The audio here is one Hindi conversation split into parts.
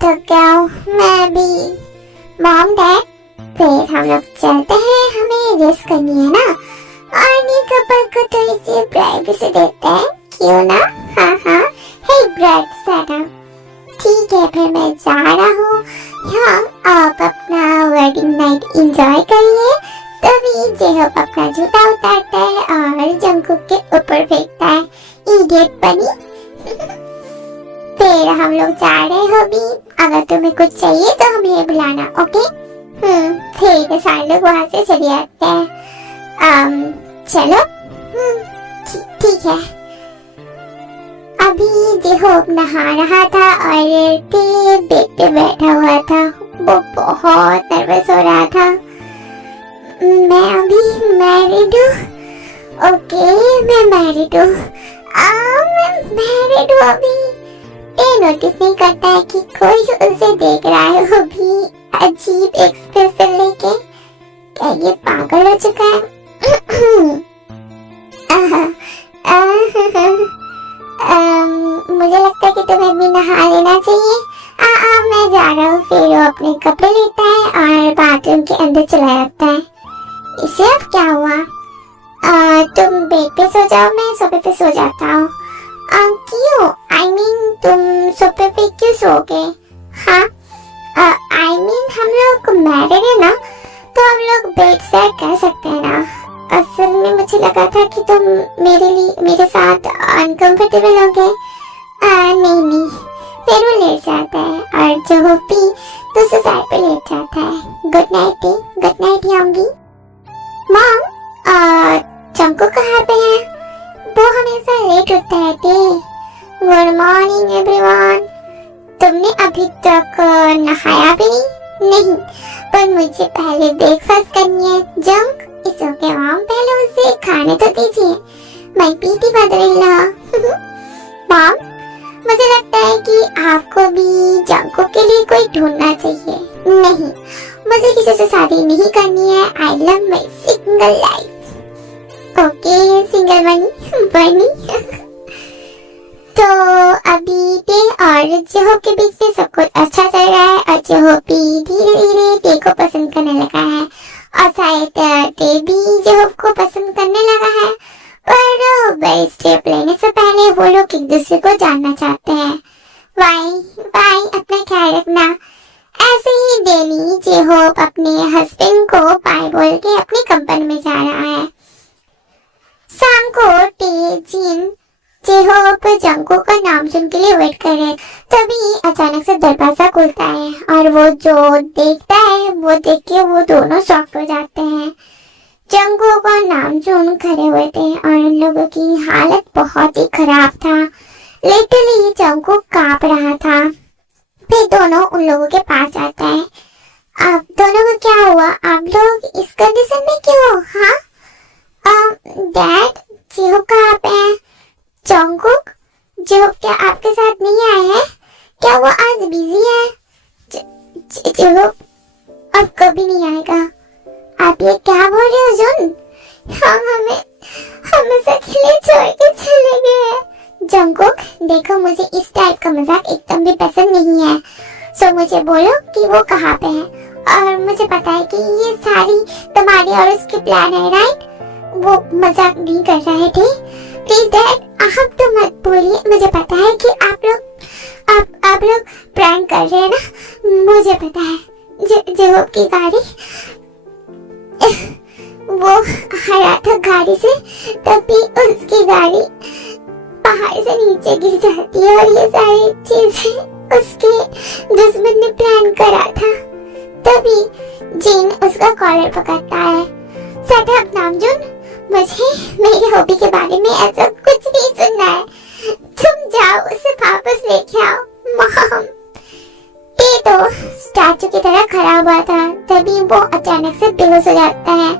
थक गया हूँ मैं भी। मॉम डैड फिर हम लोग चलते हैं, हमें रेस्ट करनी है ना, आर्नी कपल को थोड़ी सी प्राइवेसी देते हैं, क्यों ना? हाँ हाँ, हे ब्रेड सेटा। ठीक है फिर मैं जा रहा हूँ। हाँ, आप अपना वेडिंग नाइट एंजॉय करिए। तभी जेहोप अपना जूता उतारता है और जंगकुक के ऊपर फेंकता है, इडियट बनी। फिर हम लोग जा रहे हो भी, अगर तुम्हें कुछ चाहिए तो हमें बुलाना, ओके? फिर सारे लोग वहाँ से चले आते हैं। चलो, ठीक है। अभी जेहोप नहा रहा था और बेड पे बैठा हुआ था, वो बहुत नर्वस हो रहा था। मैं अभी मैरिड हूँ। ओके, मैं मैरिड हूँ। मैं मैरिड हूँ अभी। ये नोटिस नहीं करता है कि कोई उसे देख रहा है, वो भी अजीब एक्सप्रेशन लेके। क्या ये पागल हो चुका है? मुझे लगता है कि तुम्हें भी नहा लेना चाहिए। मैं जा रहा हूँ। फिर वो अपने कपड़े लेता है और बाथरूम के अंदर चला जाता है। इसे अब क्या हुआ? तुम बेड पे सो जाओ, मैं सोफे पे सो जाता हूँ। क्यों? I mean, तुम सोफे पे क्यों सोओगे? हाँ, I mean, हम लोग मैरिड है ना, तो हम लोग बेड शेयर कर सकते हैं ना। असल में मुझे लगा था कि तुम मेरे साथ अनकंफर्टेबल हो गए। नहीं, फिर वो लेट जाता है और जो होपी दूसरे साइड पे लेट जाता है। गुड नाइट होंगी। मॉम, जंगकुक कहाँ पे है? वो हमेशा लेट उठता है। Good morning everyone. तुमने अभी तक नहाया भी नहीं, पर मुझे पहले ब्रेकफास्ट करनी है। जंक, इट्स ओके मॉम, पहले उसे खाने तो दीजिए। My PT mother in law. Mom, मुझे लगता है कि आपको भी जंगकुक के लिए कोई ढूंढना चाहिए। नहीं, मुझे किसी से शादी नहीं करनी है। I love my single life. Okay single बनी। तो अभी टे और जेहोप के बीच में सब कुछ अच्छा चल रहा है और जेहोप भी धीरे धीरे टे को पसंद करने लगा है और शायद टे भी जेहोप को पसंद करने लगा है। पर बड़े स्टेप लेने से पहले वो लोग एक दूसरे को जानना चाहते हैं। बाय, अपना ख्याल रखना। ऐसे ही डेली जेहोप अपने हस्बैंड को बाय बोल के अपनी कंपनी में जा रहा है। शाम को जिन जेहोप जंगकुक का नाम सुन के लिए वेट कर रहे, तभी अचानक से दरवाजा खुलता है और वो जो देखता है वो देख के वो दोनों शॉक हो जाते हैं। जंगकुक का नाम सुन खड़े हुए थे और उन लोगों की हालत बहुत ही खराब था। लिटरली जंगकुक कांप रहा था। फिर दोनों उन लोगों के पास आता है। आप दोनों को क्या हुआ? आप लोग इस कंडीशन में क्यों हो? हाँ डैड, जेहोप कहाँ पे है? जंगकुक, जेहोप क्या आपके साथ नहीं आए हैं? क्या वो आज बिजी है? जेहोप अब कभी नहीं आएगा। आप ये क्या बोल रहे हो जुन? हमें अकेले छोड़ के चले गए। जंगकुक, देखो मुझे इस टाइप का मजाक एकदम भी पसंद नहीं है। सो मुझे बोलो कि वो कहाँ पे है, और मुझे पता है कि ये सारी तुम्हारी और उसकी प्लान है, राइट? वो मजाक नहीं कर रहा है। प्लीज डैड, आप तो मत बोलिए। मुझे पता है कि आप लोग प्रैंक कर रहे हैं ना, मुझे पता है। जेहोप की गाड़ी, वो आ रहा था गाड़ी से, तभी उसकी गाड़ी पहाड़ से नीचे गिर जाती है और ये सारी चीजें उसके दुश्मन ने प्लान करा था। तभी जिन उसका कॉलर पकड़ता है। शट अप नामजुन, मुझे मेरी हॉबी के बारे में ऐसा कुछ नहीं सुनना है। तुम जाओ, उसे वापस लेके आओ। मॉम, ये तो स्टैचू की तरह खड़ा हुआ था, तभी वो अचानक से बेहोश हो जाता है।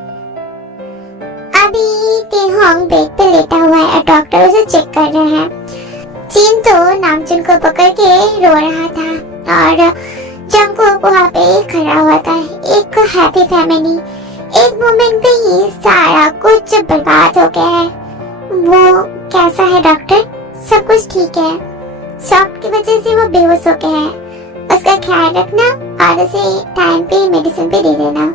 अभी टेहोंग बेड पे लेटा हुआ है और डॉक्टर उसे चेक कर रहे हैं। जिन तो नामजुन को पकड़ के रो रहा था और जंगकुक वहाँ पे खड़ा हुआ था। एक हैप्पी फैमिली, एक मोमेंट पे ही सारा कुछ बर्बाद हो गया है। वो कैसा है डॉक्टर? सब कुछ ठीक है। शॉक की वजह से वो बेहोश हो गया है। उसका ख्याल रखना और उसे टाइम पे मेडिसिन पे दे देना।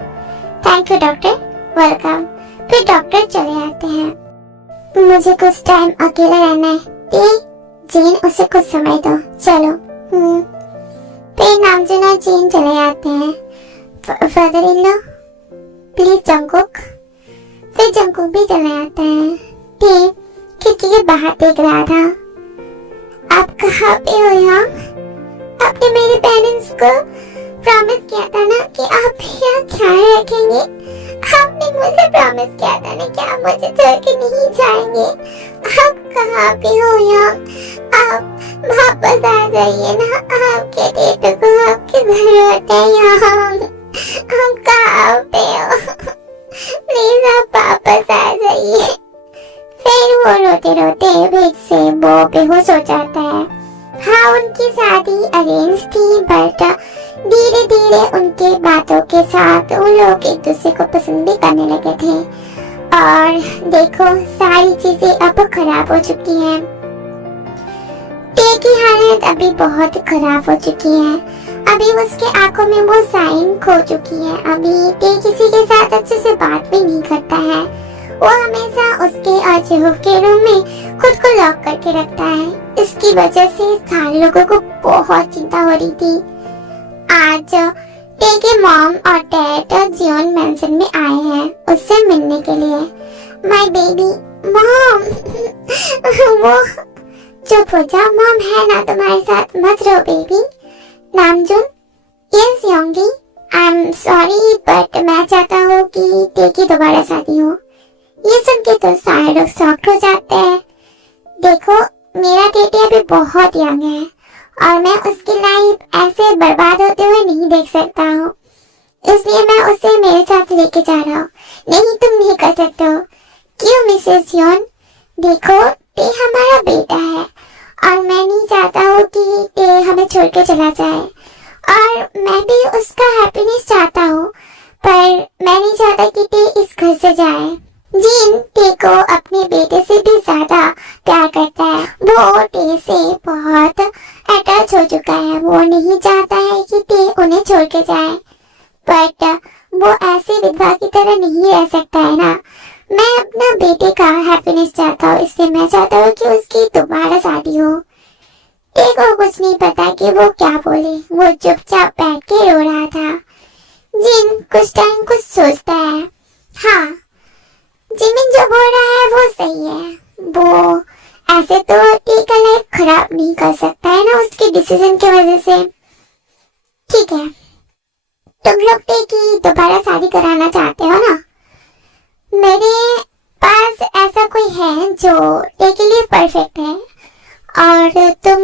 Thank you doctor. वेलकम। फिर डॉक्टर चले आते हैं। मुझे कुछ टाइम अकेला रहना है। जीन उसे कुछ समय दो। चलो। फिर नामजून और जीन चले आते हैं। Father in law please Jungkook. फिर जंगकुक भी चले आते हैं। खिड़की के बाहर देख रहा था। आप कहाँ पे हो यहाँ? आपने मेरे पेरेंट्स को प्रॉमिस किया था ना कि आप मेरा ख्याल रखेंगे। आपने मुझे प्रॉमिस किया था ना कि आप मुझे छोड़ के नहीं जाएंगे। आप कहाँ पे हो यहाँ? आप वापस आ जाइए ना। आपके बेटे को आपकी जरूरत है यहाँ। आप कहाँ पे हो? प्लीज आप वापस आ जाइए। फिर वो रोते रोते बेड से वो बेहोश हो जाता है। हाँ, उनकी शादी अरेंज थी, बट धीरे धीरे उनके बातों के साथ उन लोग एक दूसरे को पसंद भी करने लगे थे। और देखो, सारी चीजें अब खराब हो चुकी हैं। टे की हालत अभी बहुत खराब हो चुकी है। अभी उसके आंखों में वो साइन खो चुकी है। अभी टे किसी के साथ अच्छे से बात भी नहीं करता है। वो हमेशा उसके और जेहूफ के रूम में खुद को लॉक करके रखता है। इसकी वजह से सारे लोगों को बहुत चिंता हो रही थी। आज टे के मॉम और डैड जियोन मेंशन में आए हैं उससे मिलने के लिए। My baby mom. वो चुप हो जा, मॉम है ना तुम्हारे साथ, मत रो baby. Namjoon yes Yoongi, I am sorry but मैं चाहता हूँ कि टे की दोबारा शादी हो। ये सुन के तो सारे लोग शॉक्ड हो जाते हैं। देखो, मेरा बेटे अभी बहुत यंग है और मैं उसकी लाइफ ऐसे बर्बाद होते हुए नहीं देख सकता हूँ, इसलिए मैं उसे मेरे साथ लेके जा रहा हूँ। नहीं, तुम नहीं कर सकते हो। क्यों मिसेस योन? देखो, टे हमारा बेटा है और मैं नहीं चाहता हूँ कि टे हमें छोड़ के चला जाए। और मैं भी उसका हैप्पीनेस चाहता हूँ, पर मैं नहीं चाहता कि टे इस घर से जाए। जीन टे को अपने बेटे से भी ज्यादा प्यार करता है। वो टे से बहुत अटैच हो चुका है। वो नहीं चाहता है कि टे उन्हें छोड़ के जाए, बट वो ऐसे विधवा की तरह नहीं रह सकता है ना। मैं अपना बेटे का हैप्पीनेस चाहता हूँ, इसलिए मैं चाहता हूँ कि उसकी दोबारा शादी हो। टे को कुछ नहीं पता कि वो क्या बोले। वो चुपचाप बैठ के रो रहा था। जिन कुछ टाइम कुछ सोचता है। हाँ, जिमिन जो बोल रहा है वो सही है। वो ऐसे तो टे का लाइफ खराब नहीं कर सकता है ना उसके डिसीजन की वजह से। ठीक है, तुम लोग टे की दोबारा शादी कराना चाहते हो ना? मेरे पास ऐसा कोई है जो टे के लिए परफेक्ट है और तुम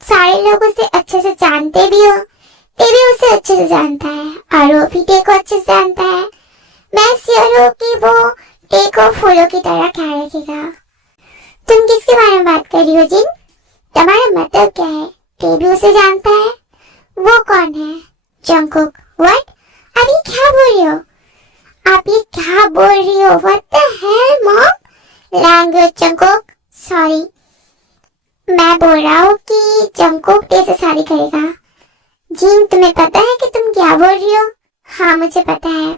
सारे लोग उसे अच्छे से जानते भी हो। टे भी उसे अच्छे से जानता है और वो भी टे को अच्छे से जानता है। मैं श्योर हूँ कि वो टे को फूलों की तरह ख्याल रखेगा। तुम किसके बारे में बात कर रही हो जिन? तुम्हारा मतलब क्या है? टे भी उसे जानता है। वो कौन है? जंगकुक। व्हाट? अभी क्या बोल रही हो? आप ये क्या बोल रही हो? What the hell mom? Language Jungkook. Sorry, मैं बोल रहा हूँ कि जंगकुक टे से शादी करेगा। जिन, तुम्हें पता है कि तुम क्या बोल रही हो? हाँ, मुझे पता है।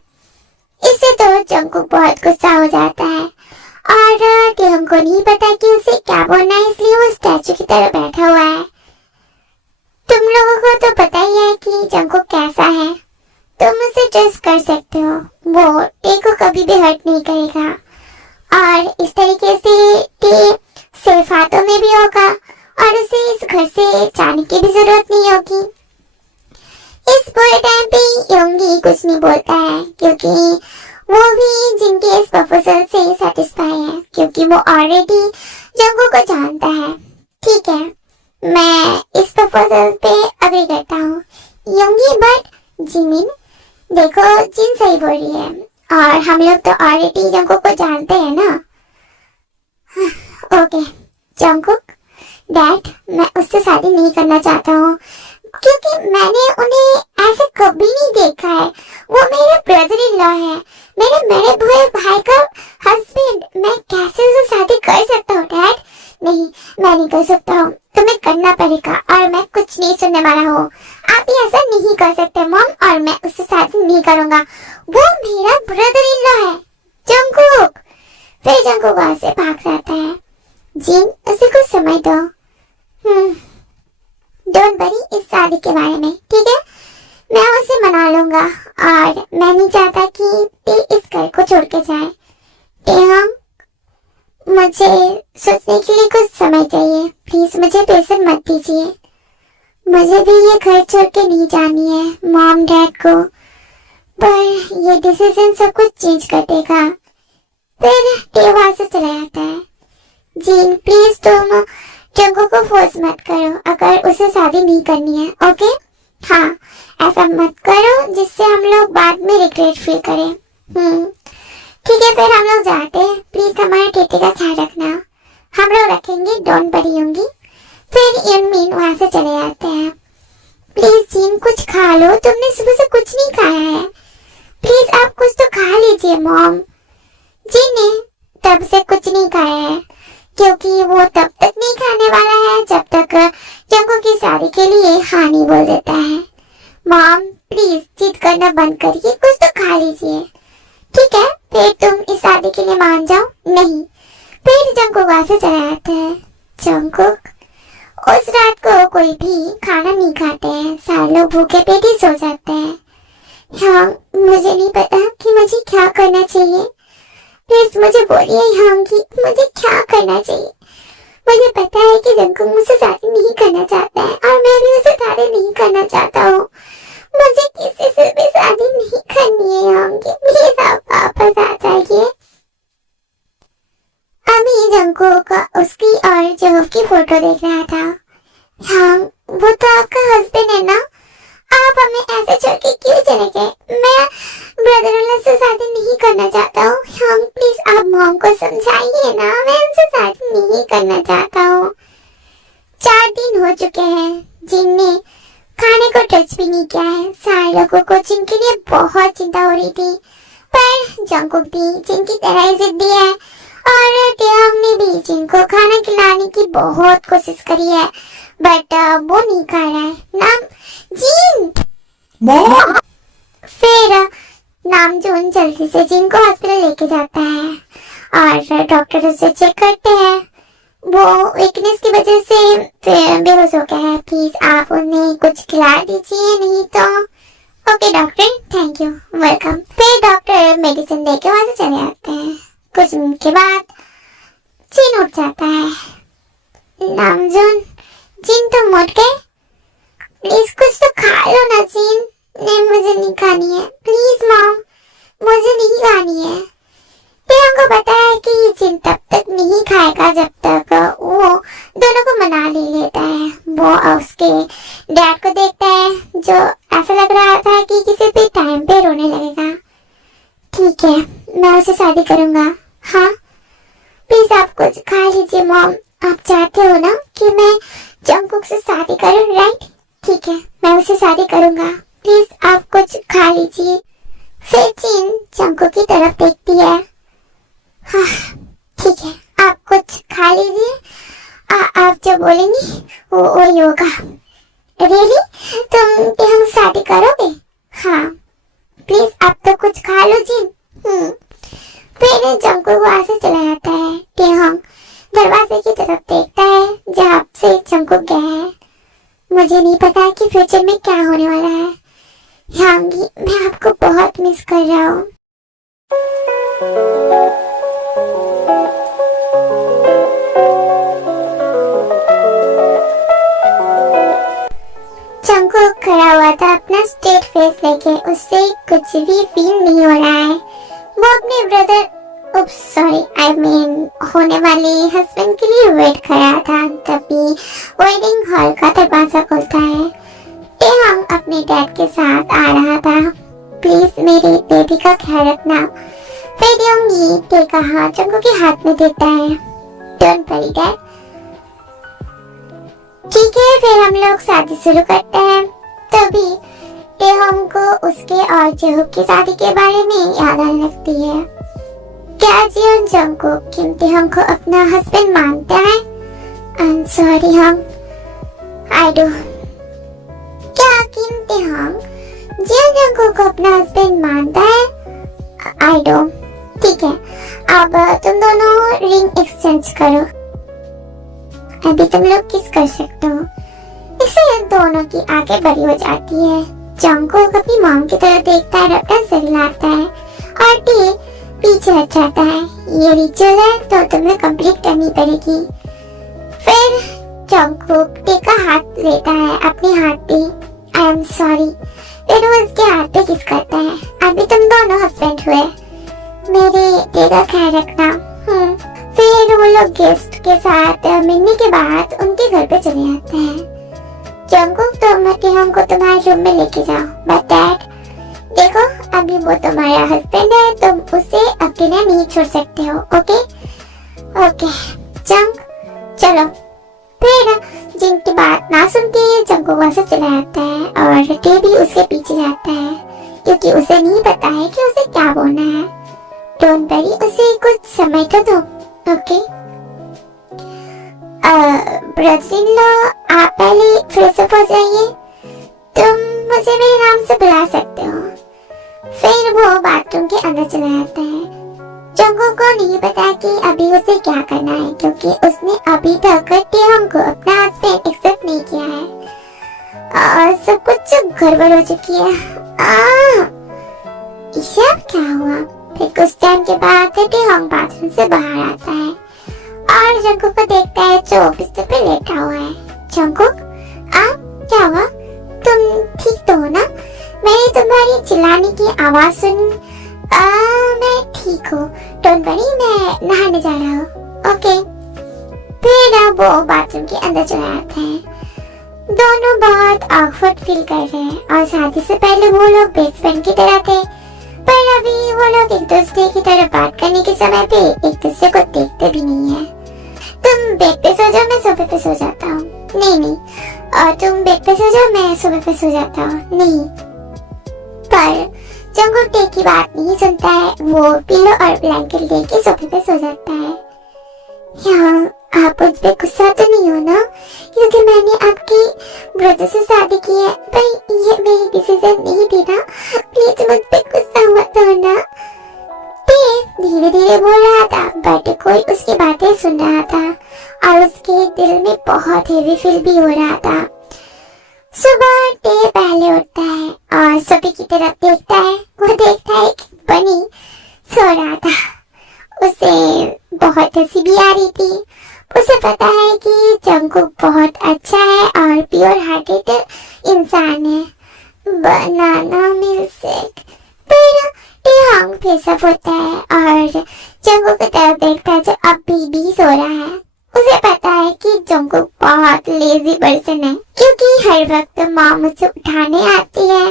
इससे तो जंगकुक बहुत गुस्सा हो जाता है और टेहंग को नहीं पता कि उसे क्या बोलना है, इसलिए वो स्टैचू की तरह बैठा हुआ है। तुम लोगों को तो पता ही है कि जंगकुक कैसा है। तुम उसे ट्रस्ट कर सकते हो। वो टे को कभी भी हर्ट नहीं करेगा और इस तरीके से टे सेफ हाथों में भी होगा और उसे इस घर से जाने की भी जरूरत नहीं होगी। इस पूरे टाइम पे योंगी कुछ नहीं बोलता है क्योंकि वो भी जिनके इस प्रपोजल से सेटिस्फाई है, क्योंकि वो ऑलरेडी जंगकुक को जानता है। ठीक है, मैं इस प्रपोजल पे अग्री करता हूँ योंगी, बट जिमिन देखो, जिन सही बोल रही है और हम लोग तो ऑलरेडी जंगकुक को जानते हैं ना। ओके जंगकुक, डैड, मैं उससे शादी नहीं करना चाहता हूँ क्योंकि मैंने उन्हें ऐसे कभी नहीं देखा है। वो मेरे ब्रदर इन लॉ है, मेरे बड़े भाई का हस्बैंड। मैं कैसे उससे शादी कर सकता हूँ डैड? नहीं, मैं नहीं कर सकता हूँ। तुम्हें करना पड़ेगा और मैं कुछ नहीं सुनने वाला हूँ। आप ये ऐसा नहीं कर सकते मॉम, और मैं उससे शादी नहीं करूंगा। वो मेरा ब्रदर इन लॉ है, जंगकुक। फिर जंगकुक वहां से भाग जाता है। जिन, उसे कुछ समय दो। डोंट वरी इस शादी के बारे में, ठीक है? मैं उसे मना लूंगा और मैं नहीं चाहता कि ते इस घर को छोड़ के जाए। टेहंग, मुझे सोचने के लिए कुछ समय चाहिए। प्लीज मुझे प्रेशर मत दीजिए। मुझे भी ये घर छोड़ के नहीं जानी है मॉम डैड को, पर ये डिसीजन सब कुछ चेंज कर देगा। फिर टे वहां से चला जाता है। जीन, प्लीज तुम जंगू को फोर्स मत करो अगर उसे शादी नहीं करनी है, ओके? हाँ, ऐसा मत करो जिससे हम लोग बाद में रिग्रेट फील करें। ठीक है, फिर हम लोग जाते हैं। प्लीज हमारे टेटे का ख्याल रखना। हम लोग रखेंगे, डोंट वरी होंगी। फिर यूनमिन वहां से चले जाते हैं। प्लीज जीन कुछ खा लो, तुमने सुबह से कुछ नहीं खाया है। प्लीज आप कुछ तो खा लीजिए मॉम। जीन ने तब से कुछ नहीं खाया है क्योंकि वो तब तक नहीं खाने वाला है जब तक जंगू की शादी के लिए हाँ नहीं बोल देता है। मॉम प्लीज जिद करना बंद करिए, कुछ तो खा लीजिए, ठीक है? फिर तुम इस शादी के लिए मान जाओ। नहीं। फिर जंगकुक वहां से चला जाता है। जंगकुक, उस रात को कोई भी खाना नहीं खाते हैं, सारे लोग भूखे पेट ही सो जाते हैं। हाँ, मुझे नहीं पता कि मुझे क्या करना चाहिए। प्लीज मुझे बोलिए हाँ कि मुझे क्या करना चाहिए। मुझे पता है कि जंगकुक मुझसे शादी नहीं करना चाहता है और मैं भी उसे शादी नहीं करना चाहता हूँ। मुझे किसी से भी शादी नहीं करनी है होंगी। प्लीज आप वापस आ जाइए। अभी जंगकुक उसकी और जोहब की फोटो देख रहा था। हाँ, वो तो आपका हस्बैंड है ना? आप हमें ऐसे छोड़ के क्यों चले गए? मैं ब्रदर इन लॉ से शादी नहीं करना चाहता हूँ। हाँ, प्लीज आप मॉम को समझाइए ना, मैं उनसे शादी नहीं करना चाहता हूँ। 4 दिन हो चुके हैं जिनने खाने को टच भी नहीं किया है। सारे लोगों को जिनके लिए बहुत चिंता हो रही थी, पर जंगकुक भी जिनकी तरह ही जिद्दी है और टेहंग ने भी जिनको खाना खिलाने की बहुत कोशिश करी है, बट वो नहीं खा रहा है। नाम जीन। फिर नामजून जल्दी से जिन को हॉस्पिटल लेके जाता है और डॉक्टर उसे चेक करते हैं। वो वीकनेस की वजह से बेहोश हो गया है। प्लीज आप उन्हें कुछ खिला दीजिए, नहीं तो। Okay doctor, thank you, welcome. फिर डॉक्टर मेडिसिन देके वहां से चले आते हैं। कुछ मिनट के बाद जिन उठ जाता है। नामजून, जिन तुम उठ गए? प्लीज कुछ तो खा लो ना जिन। नहीं, मुझे नहीं खानी है। प्लीज मॉम, मुझे नहीं खानी है। हमको पता है कि जिन तब तक नहीं खाएगा जब तक वो दोनों को मना ले लेता है। वो उसके डैड को देखता है जो ऐसा लग रहा था कि किसी भी टाइम पे रोने लगेगा। ठीक है, मैं उसे शादी करूंगा। हाँ, प्लीज आप कुछ खा लीजिए मॉम। आप चाहते हो ना कि मैं जंगकुक से शादी करूं, राइट? ठीक है, मैं उसे शादी करूंगा। प्लीज आप कुछ खा लीजिए। फिर जिन जंगकुक की तरफ देखती है। हाँ, ठीक है, आप कुछ खा लीजिए। आप जो बोलेंगी वो वही होगा। रियली? तुम हम शादी करोगे? हाँ, प्लीज आप तो कुछ खा लो जिन। फिर जंगकुक वहां से चला जाता है। टेहंग दरवाजे की तरफ देखता है जहाँ से जंगकुक गया है। मुझे नहीं पता कि फ्यूचर में क्या होने वाला है। यांगी, मैं आपको बहुत मिस कर रहा हूँ। जंगकुक खड़ा हुआ था अपना स्ट्रेट फेस लेके। उससे कुछ भी फील नहीं हो रहा है। वो अपने ब्रदर होने वाले हस्बैंड के लिए वेट कर रहा था। तभी वेडिंग हॉल का दरवाजा खुलता है। टेहंग अपने डैड के साथ आ रहा था। प्लीज मेरे बेबी का ख्याल रखना। फिर योंगी टे का हाथ जंगकुक के हाथ में देता है। Don't worry dad. ठीक है, फिर हम लोग शादी शुरू करते हैं। तभी टेहंग को उसके और जेहुक की शादी के बारे में याद आने लगती है। क्या जियोन जंगकुक किम टेहंग को अपना हस्बैंड मानता है? आई am sorry hung, I do. क्या कीमती हम जिन जंगकुक को अपना हस्बैंड मानता है? I do. ठीक है, अब तुम दोनों रिंग एक्सचेंज करो। अभी तुम लोग किस कर सकते हो। इससे दोनों की आंखें बड़ी हो जाती है। जंगकुक अपनी मॉम की तरफ देखता है, अपना सिर हिलाता है और टी पीछे हट जाता है। ये रिचुअल है तो तुम्हें कंप्लीट करनी पड़ेगी। फिर जंगकुक टी का हाथ लेता है अपने हाथ पे। आई एम सॉरी। फिर वो उसके हाथ पे किस करता है। अभी तुम दोनों हस्बैंड हुए, मेरे टी का ख्याल रखना। फिर वो लोग गेस्ट के साथ मिलने के बाद उनके घर पे चले जाते हैं। जंगकुक तुम टेहंग को तुम्हारे रूम में लेके जाओ, बट डैड देखो अभी वो तुम्हारा हस्बैंड है, तुम उसे अकेला नहीं छोड़ सकते हो। ओके ओके जंग चलो। फिर जिन की बात ना सुनते जंगकुक वहां से चला जाता है और टे भी उसके पीछे जाता है क्योंकि उसे नहीं पता है कि उसे क्या बोलना है। डोंट वरी, उसे कुछ समय तो दो। ओके ब्रदर-इन-लॉ, आप पहले फ्रेश अप हो जाइए। तुम मुझे मेरे नाम से बुला सकते हो। फिर वो बाथरूम के अंदर चला जाता है। जंगकुक को नहीं पता कि अभी उसे क्या करना है क्योंकि उसने अभी तक टेहंग को अपना हस्बैंड एक्सेप्ट नहीं किया है और सब कुछ गड़बड़ हो चुकी है। इसे अब क्या हुआ। फिर कुछ टाइम के बाद टेहंग बाथरूम से बाहर आता है और जंगकुक को देखता है जो बिस्तर पे लेटा हुआ है। जंगकुक, क्या हुआ? तुम ठीक तो हो ना? मैंने तुम्हारी चिल्लाने की आवाज सुनी। मैं ठीक हूँ, डोंट वरी, मैं नहाने जा रहा हूँ। ओके। फिर वो बाथरूम के अंदर चला जाता है। दोनों बहुत ऑकवर्ड फील कर रहे हैं और शादी से पहले वो लोग बेस्ट फ्रेंड की तरह थे, पर अभी वो लोग एक दूसरे की तरह बात करने के समय पे एक दूसरे को देखते भी नहीं है। तुम बेड पे सो जाओ, मैं सोफे पे सो जाता हूँ। नहीं, और तुम बेड पे सो जाओ, मैं सोफे पे सो जाता हूँ। नहीं। पर जंगकुक टे की बात नहीं सुनता है। वो पिलो और ब्लैंकेट लेके सोफे पे सो जाता है। यहाँ आप मुझ पे गुस्सा तो नहीं हो ना, क्योंकि मैंने आपकी ब्रदर से शादी की है, पर ये मेरी डिसीजन नहीं थी ना। प्लीज मुझ पे गुस्सा मत होना। धीरे धीरे बोल रहा था बट कोई उसकी बातें सुन रहा था और उसके दिल में बहुत हेवी फील भी हो रहा था। सुबह टे पहले उठता है और सोफे की तरफ देखता है। वो देखता है कि बनी सो रहा था। उसे बहुत हंसी भी आ रही थी। उसे पता है कि जंगकुक बहुत अच्छा है और प्योर हार्टेड इंसान है। बनाना मिल्कशेक। फिर टेहंग फेसअप होता है और जंगकुक की तरफ देखता है जो अभी भी सो रहा है। उसे पता है कि जंगकुक बहुत लेजी पर्सन है क्योंकि हर वक्त मॉम उसे उठाने आती है,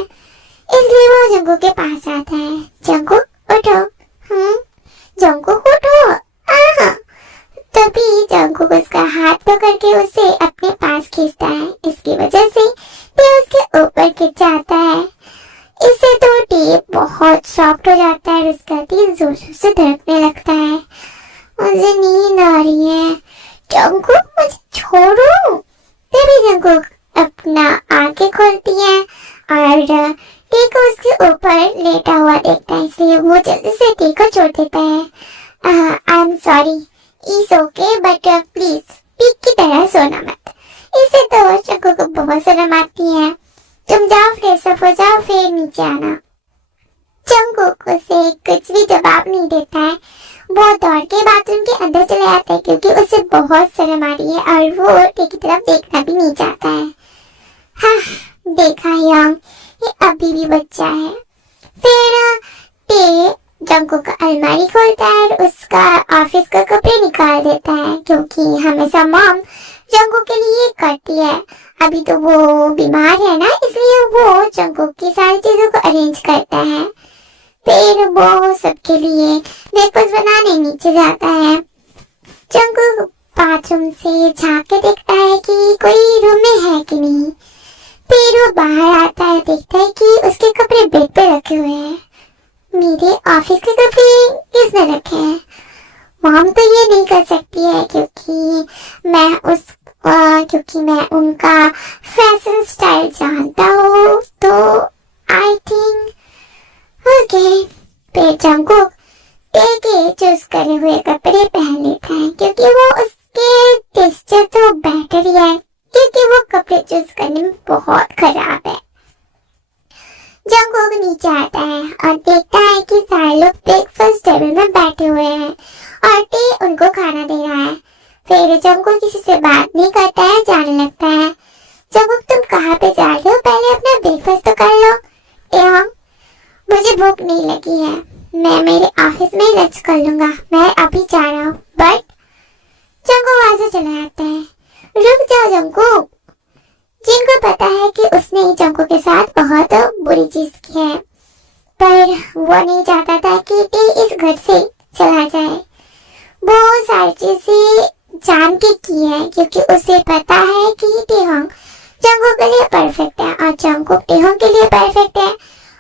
इसलिए वो जंगकुक के पास आता है। जंगकुक उठो। जंगकुक उठो। तभी जंगकुक उसका हाथ पकड़ के उसे अपने पास खींचता है। इसकी वजह से टे उसके ऊपर गिर जाता है। इससे तो टे बहुत शॉक्ड हो जाता है और उसका दिल जोर से धड़कने लगता है। मुझे नींद आ रही है। जंगकुक, मुझे छोड़ो। तभी जंगकुक अपना आंखें खोलती है और टे को उसके ऊपर लेटा हुआ देखता है, इसलिए वो जल्दी से टे को छोड़ देता है। आई am sorry, it's okay, but please pig की तरह सोना मत। इससे तो जंगकुक को बहुत शर्म आती है। तुम जाओ, फ्रेश अप हो जाओ, फिर नीचे आना। जंगकुक उसे कुछ भी जवाब नहीं देता है। वो दौड़ के बाथरूम के अंदर चले जाता है क्योंकि उसे बहुत शर्म आ रही है और वो टे की तरफ देखना भी नहीं चाहता है। देखा यंग, ये अभी भी बच्चा है। फिर टे जंगकुक का अलमारी खोलता है और उसका ऑफिस का कपड़े निकाल देता है क्योंकि हमेशा मॉम जंगकुक के लिए करती है। अभी तो वो बीमार है ना, इसलिए वो जंगकुक की सारी चीजों को अरेंज करता है। फिर वो सबके लिए ब्रेकफास्ट बनाने नीचे जाता है। जंगकुक बाथरूम से झांक के देखता है कि कोई रूम में है कि नहीं। फिर वो बाहर आता है, देखता है कि उसके कपड़े बेड पे रखे हुए हैं। मेरे ऑफिस के कपड़े किसने रखे हैं? मॉम तो ये नहीं कर सकती है क्योंकि मैं क्योंकि मैं उनका फैशन स्टाइल जानता हूँ, तो आई थिंक ओके। फिर जंगकुक टे के चूज करे हुए कपड़े पहन लेता है, क्योंकि वो उसके टेस्ट से तो बेटर ही है, क्योंकि वो कपड़े चूज करने में बहुत खराब है। जंगकुक नीचे आता है और देखता है कि सारे लोग ब्रेकफास्ट टेबल में बैठे हुए हैं और टे उनको खाना दे रहा है। फिर जंगकुक किसी से बात नहीं करता है, जाने लगता है। जंगकुक, तुम कहाँ पे जा रहे हो? पहले अपना ब्रेकफास्ट तो कर लो। टेहोंग, मुझे भूख नहीं लगी है, मैं मेरे ऑफिस में लंच कर लूंगा, मैं अभी जा रहा हूँ। बट जंगकुक वहां से चला जाता है। रुक जाओ जंगकुक। जिनको पता है कि उसने जंगकुक के साथ बहुत बुरी चीज की है, पर वो नहीं चाहता था कि टे इस घर से चला जाए। वो सारी चीजें जान के की है, क्योंकि उसे पता है कि टेहोंग जंगकुक के लिए परफेक्ट है और जंगकुक टेहोंग के लिए परफेक्ट है।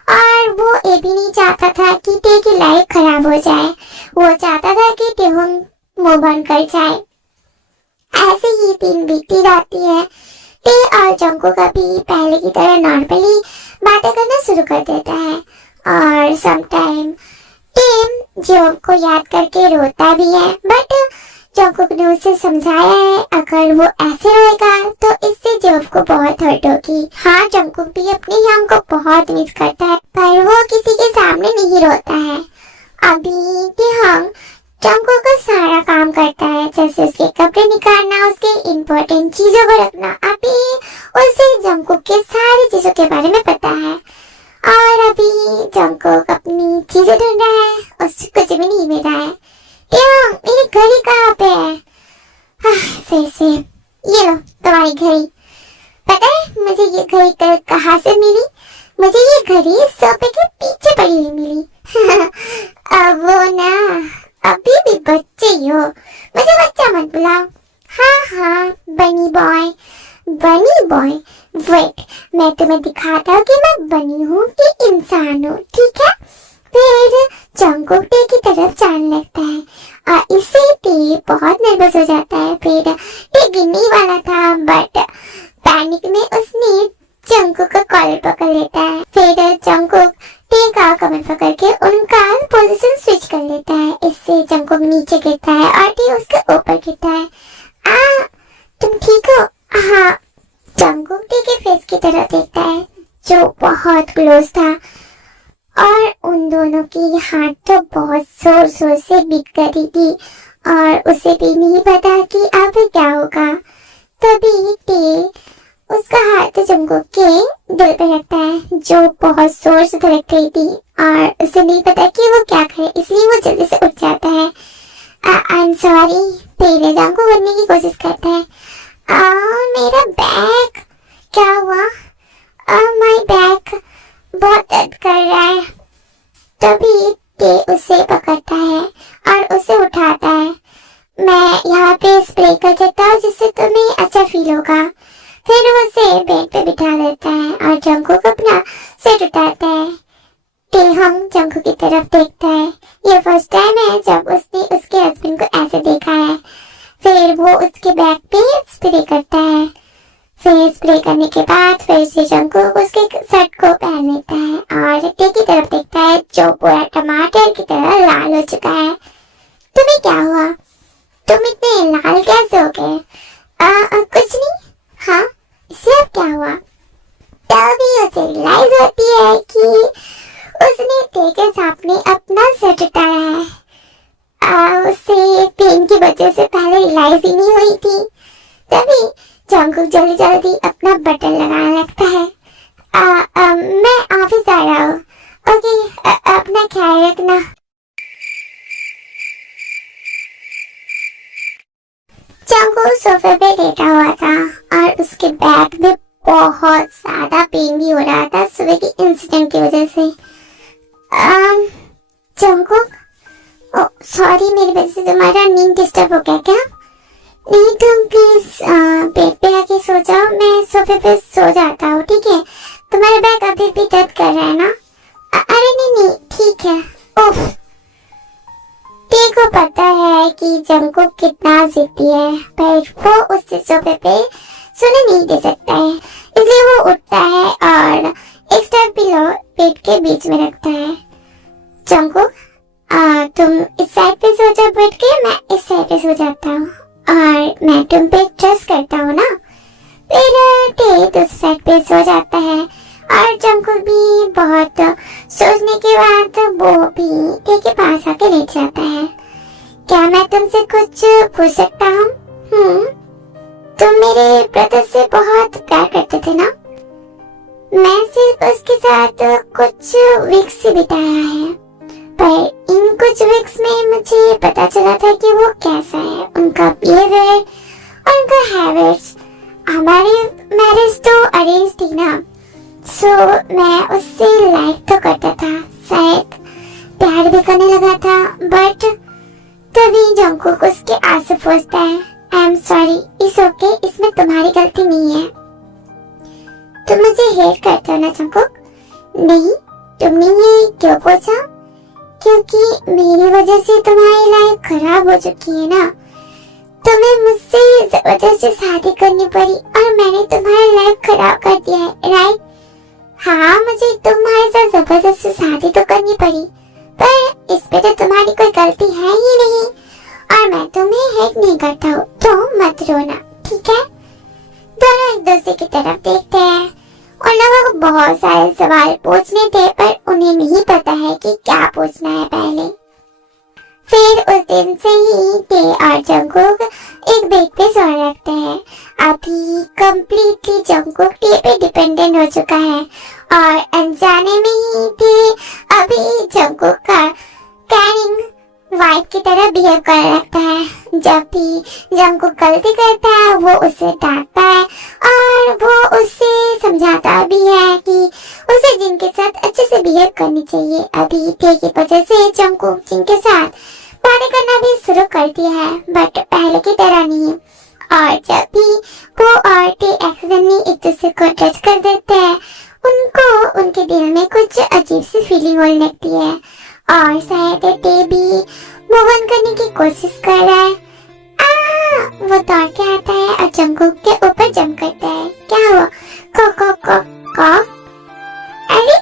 और वो ये भी नहीं चाहता था कि टे की लाइफ खराब हो जाए, वो चाहता था कि टेहोंग मूव ऑन कर जाए। ऐसे ही दिन बीती जाती है। टे और जंगकुक अभी पहले की तरह नॉर्मली बातें करना शुरू कर देता है और समटाइम टे जो को याद करके रोता भी है। बट जंगकुक ने उसे समझाया है, अगर वो ऐसे रोएगा तो इससे जोब को बहुत हर्ट होगी। हाँ, जंगकुक भी अपने यंग को बहुत मिस करता है, पर वो किसी के सामने नहीं रोता है। अभी टेहोंग जंगकुक का सारा काम करता है, जैसे उसके कपड़े निकालना, उसके इम्पोर्टेंट चीजों को रखना। अभी उसे जंगकुक के सारी चीजों के बारे में पता है और अभी जंगकुक अपनी चीजें ढूंढ रहा है, उससे कुछ भी नहीं मिल रहा है। टेहोंग, मेरी घड़ी कहाँ पे है? फिर से ये लो तुम्हारी घड़ी। पता है मुझे ये घड़ी कहाँ से मिली? मुझे ये घड़ी सोफे के पीछे पड़ी हुई मिली। अब वो ना, अभी भी बच्चे ही हो, मुझे बच्चा मत बुलाओ। हाँ, बनी बॉय। वेट, मैं तुम्हें दिखाता हूँ कि मैं बनी हूँ कि इंसान हूँ, ठीक है? फिर जंगकुक टे की तरफ जाने लगता है और इससे टे बहुत नर्वस हो जाता है। फिर टे गिरने वाला था, बट पैनिक में उसने जंगकुक का कॉलर पकड़ लेता है। फिर जंगकुक टे का कमर पकड़ के उनका पोजीशन स्विच कर लेता है। इससे जंगकुक नीचे गिरता है और टे उसके ऊपर गिरता है। तुम ठीक हो? हाँ। जंगकुक टे के फेस की तरफ देखता है, जो बहुत क्लोज था और उन दोनों की हार्ट तो बहुत जोर से बीट कर रही थी और उसे भी नहीं पता कि अब क्या होगा। तभी टे उसका हाथ जंगकुक के दिल पे रखता है, जो बहुत जोर से धड़क रही थी और उसे नहीं पता कि वो क्या करे, इसलिए वो जल्दी से उठ जाता है। आई एम सॉरी। पहले जंगकुक उठने की कोशिश करता है। मेरा बैग, क्या हुआ? माय बैग बहुत दर्द कर रहा है। तभी टे उसे पकड़ता है और उसे उठाता है। मैं यहाँ पे स्प्रे कर देता हूँ जिससे तुम्हें अच्छा फील होगा। फिर वो उसे बेड पे बिठा देता है और जंगकुक अपना सिर उठाता है। टेहोंग जंगकुक की तरफ देखता है। ये फर्स्ट टाइम है जब उसने उसके हस्बैंड को ऐसे देखा है। फिर वो उसके बैक पे स्प्रे करता है। फिर स्प्रे करने के बाद फिर से जंगकुक उसके शर्ट को पहन लेता है और टे की तरफ देखता है, जो पूरा टमाटर की तरह लाल हो चुका है। तुम्हें क्या हुआ? तुम इतने लाल कैसे हो गए? कुछ नहीं। हाँ, इससे अब क्या हुआ? तभी उसे रियलाइज होती है कि उसने टे के सामने अपना शर्ट उतारा है। उसे पेन की वजह से पहले रियलाइज ही नहीं हुई थी। तभी जंगकुक जल्दी अपना बटन लगाने लगता है। मैं ऑफिस जा रहा हूँ। ओके, अपना ख्याल रखना। जंगकुक सोफे पे लेटा हुआ था और उसके बैक में बहुत ज्यादा पेन भी हो रहा था सुबह के इंसिडेंट की वजह से। जंगकुक, सॉरी, मेरी वजह से तुम्हारा नींद डिस्टर्ब हो गया क्या? नहीं, तुम प्लीज बेड पे आके सो जाओ, मैं सोफे पे सो जाता हूँ, ठीक है? तुम्हारा बैग अभी भी दर्द कर रहा है ना? अरे नहीं, ठीक है। ओह, टी को पता है कि जंगकुक कितना जिद्दी है, पर वो उस जिद्दों पे सुने नहीं दे सकता है, इसलिए वो उठता है और एक स्टेप पिलो पेट के बीच में रखता है। जंगकुक, तुम इस साइड पे सो जाओ बैठ के, मैं इस साइड पे सो जाता हूँ, और मैं तुम पे ट्रस्ट करता हूँ ना। फिर टे दूसरी साइड पे सो जाता है और जंगकुक भी बहुत सोचने के बाद वो भी टे के पास आके लेट जाता है। क्या मैं तुमसे कुछ पूछ सकता हूँ? तुम मेरे ब्रदर से बहुत प्यार करते थे ना? मैं सिर्फ उसके साथ कुछ वीक्स ही बिताया है, पर इन कुछ वीक्स में मुझे पता चला था कि वो कैसा है, उनका बिहेवियर और उनका हैबिट्स। हमारी मैरिज तो अरेंज थी ना, सो मैं उससे लाइक तो करता था, शायद प्यार भी करने लगा था, बट तभी जंगकुक उसके आंसू पोंछता है। आई एम सॉरी, इट्स ओके, इसमें तुम्हारी गलती नहीं है। तुम मुझे हेट करते हो ना जंगकुक? नहीं, तुमने ये क्यों पूछा? क्योंकि मेरी वजह से तुम्हारी लाइफ खराब हो चुकी है ना। तुम्हें मुझसे जबरदस्ती शादी करनी पड़ी और मैंने तुम्हारी लाइफ खराब कर दिया है, राइट? हाँ, मुझे तुम्हारे साथ जबरदस्ती शादी तो करनी पड़ी, पर इस पे तो तुम्हारी कोई गलती है ही नहीं, और मैं तुम्हें हेट नहीं करता हूँ, तो मत रोना, ठीक है? दोनों एक दूसरे की तरफ देखते हैं। उन लोगों को बहुत सारे सवाल पूछने थे, पर उन्हें नहीं पता है कि क्या पूछना है पहले। फिर उस दिन से ही टे और जंगकुक एक बेड पे सोने लगते हैं। अभी कम्प्लीटली जंगकुक टे पे डिपेंडेंट हो चुका है, और अनजाने में ही टे अभी जंगकुक का कैरिंग वाइफ की तरह बिहेव करने लगता है। जब भी जंगकुक गलती करता है वो उसे डांटता है और वो उसे समझाता भी है कि उसे जिनके साथ अच्छे से बिहेव करनी चाहिए। अभी टे की वजह से जंगकुक जिनके साथ बातें करना भी शुरू कर दिया है, बट पहले की तरह नहीं। और जब भी वो और टे एक्सीडेंटली एक दूसरे को टच कर देते हैं, उनको उनके दिल में कुछ अजीब सी फीलिंग होने लगती है, और शायद टे भी मूव ऑन करने की कोशिश कर रहा है। वो दौड़ के आता है और जंगकुक के ऊपर जंप करता है। क्या हुआ? को को को को अरे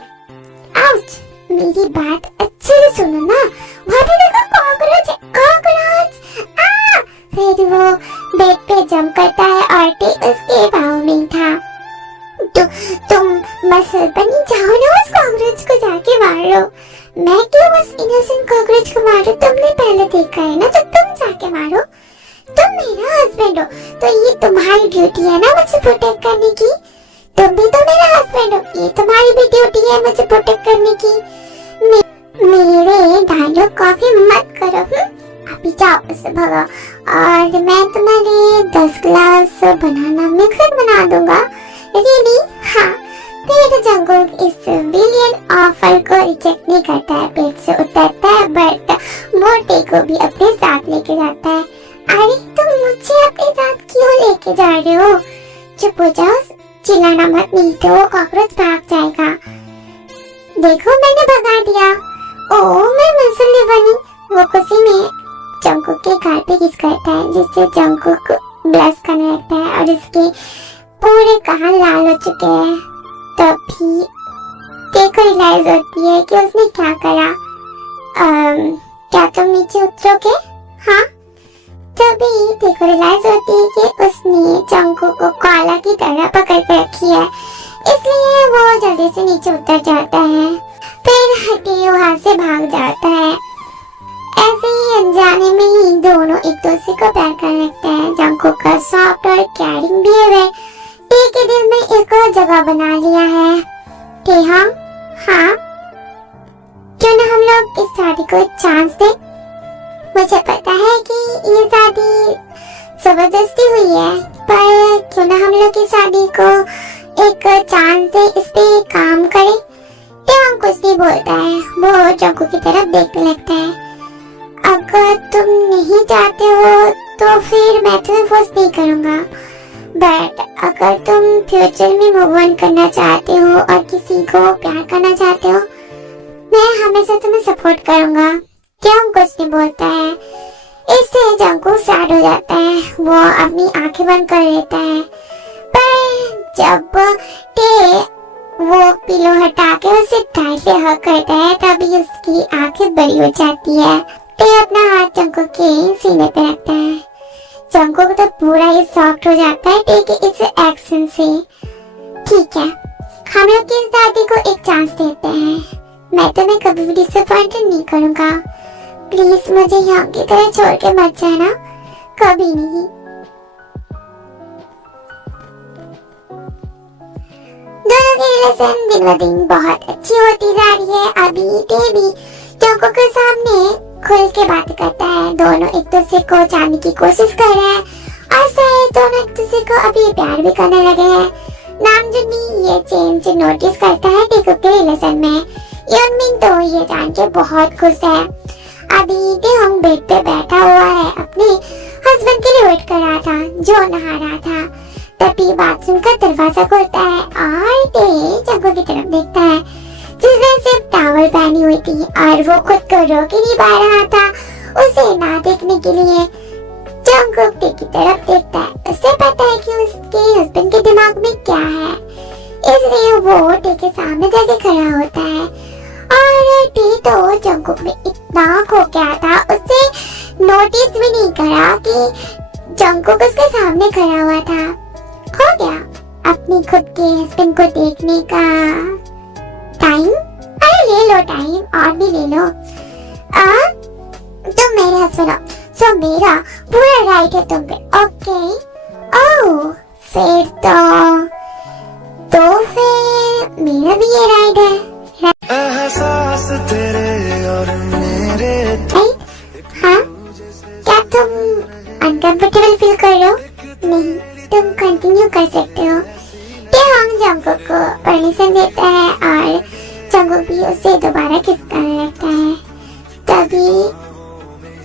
आउच, मेरी बात अच्छे से सुनो ना, वहाँ पे देखो कॉकरोच है, कॉकरोच। फिर वो बेड पे जंप करता है और टे उसके पाँव में था। तुम बस बनी जाओ ना, उस कॉकरोच को जाके मारो। मैं क्यों उस इनोसेंट कॉकरोच को मारूं? तुमने पहले देखा है ना, तो तुम जाके मारो। तुम मेरा हस्बैंड हो, तो ये तुम्हारी ड्यूटी है ना मुझे प्रोटेक्ट करने की। तुम भी तो मेरा हस्बैंड हो, ये तुम्हारी भी ड्यूटी है मुझे प्रोटेक्ट करने की। मेरे डायलॉग कॉपी मत करो। अभी जाओ, उससे भगाओ, और मैं तुम्हारे 10 ग्लास बनाना मिक्सर बना दूंगा। रियली? हाँ। फिर जंगकुक इस विलियन ऑफर को रिजेक्ट नहीं करता है, पेट से उतरता है, बट वो टे को भी अपने साथ लेके जाता है। अरे तुम मुझे अपने साथ क्यों लेके जा रहे हो? चुप हो जाओ, चिल्लाना मत, नहीं तो वो कॉकरोच भाग जाएगा। देखो मैंने भगा दिया। ओह, मैं मसले बनी। वो खुशी में जंगकुक के गाल पे किस करता है, जिससे जंगकुक ब्लश करने लगता है और इसके पूरे कान लाल हो चुके हैं। तभी टे को रियलाइज होती है कि उसने क्या करा। क्या तुम नीचे उतरोगे? हाँ। तभी टे को रियलाइज होती है कि उसने जंगकुक को कोआला की तरह पकड़ के रखी है, इसलिए वो जल्दी से नीचे उतर जाता है। फिर टे वहाँ से भाग जाता है। ऐसे ही अनजाने में ही दोनों एक दूसरे को प्यार करने लगते हैं। जंगकुक का सॉफ्ट और कैरिंग बिहेवियर टे के दिल में एक और जगह बना लिया है। टे, हाँ, क्यों ना हम लोग इस शादी को एक चांस दें? मुझे पता है कि ये शादी जबरदस्ती हुई है, पर क्यों ना हम लोग इस शादी को एक चांस दे, इस पे काम करे। टे कुछ नहीं बोलता है, वो जंगकुक की तरफ देखने लगता है। अगर तुम नहीं चाहते हो तो फिर मैं तुम्हें फोर्स नहीं करूँगा, बट अगर तुम फ्यूचर में मूव ऑन करना चाहते हो और किसी को प्यार करना चाहते हो, मैं हमेशा तुम्हें सपोर्ट करूँगा। क्यों कुछ नहीं बोलता है। इससे जंकुक सैड हो जाता है, वो अपनी आंखें बंद कर लेता है। पर जब टे वो पिलो हटा के उसे टाइटली हग करता है तभी उसकी आंखें बड़ी हो जाती है। टे अपना हाथ जंकुक के सीने पे रखता है। जंकुक तो पूरा ही सॉफ्ट हो जाता है टे के इस एक्शन से। ठीक है, हम लोग की इस दादी को एक चांस देते हैं। मैं तुम्हें कभी भी डिसअपॉइंटेड नहीं करूंगा। प्लीज मुझे यहाँ की तरह छोड़ के मत जाना, कभी नहीं। दोनों की रिलेशन दिन ब दिन बहुत अच्छी होती जा रही है। अभी टेबी जंकुक के सामने खुल के बात करता है। दोनों एक दूसरे को जानने की कोशिश कर रहे हैं और शायद दोनों एक दूसरे को अभी प्यार भी करने लगे हैं। नामजुनी ये चेंज नोटिस करता है टेकुक के रिलेशन में। युनमिन तो ये जान के बहुत खुश है। अभी टेहोंग बेड पे बैठा हुआ है, अपने हस्बैंड के लिए वेट कर रहा था जो नहा रहा था। तभी बाथरूम का दरवाजा खुलता है और टे जंकुक की तरफ देखता है जिसने सिर्फ टॉवल पहनी हुई थी और वो खुद को रोक ही नहीं पा रहा था उसे ना देखने के लिए। जंकुक टे की तरफ देखता है। उसे पता है कि उसके हस्बैंड के दिमाग में क्या है, इसलिए वो टे के सामने जाके खड़ा होता है। और टे तो जंकुक में इतना खो गया था उसे नोटिस भी नहीं करा कि जंकुक उसके सामने खड़ा हुआ था। हो गया अपनी खुद के हस्बैंड को देखने का टाइम। अरे ले लो टाइम और भी ले लो। तुम मेरे हस्बैंड हो सो मेरा पूरा राइट है तुम पे। ओके ओह फिर तो फिर मेरा भी ये राइट है। एहसास तेरे और मेरे। हाँ, क्या तुम अनकंफर्टेबल फील कर रहे हो? नहीं, तुम कंटिन्यू कर सकते हो। टेहोंग जंकुक को परमिशन देता है और जंकुक भी उससे दोबारा किस करने लगता है। तभी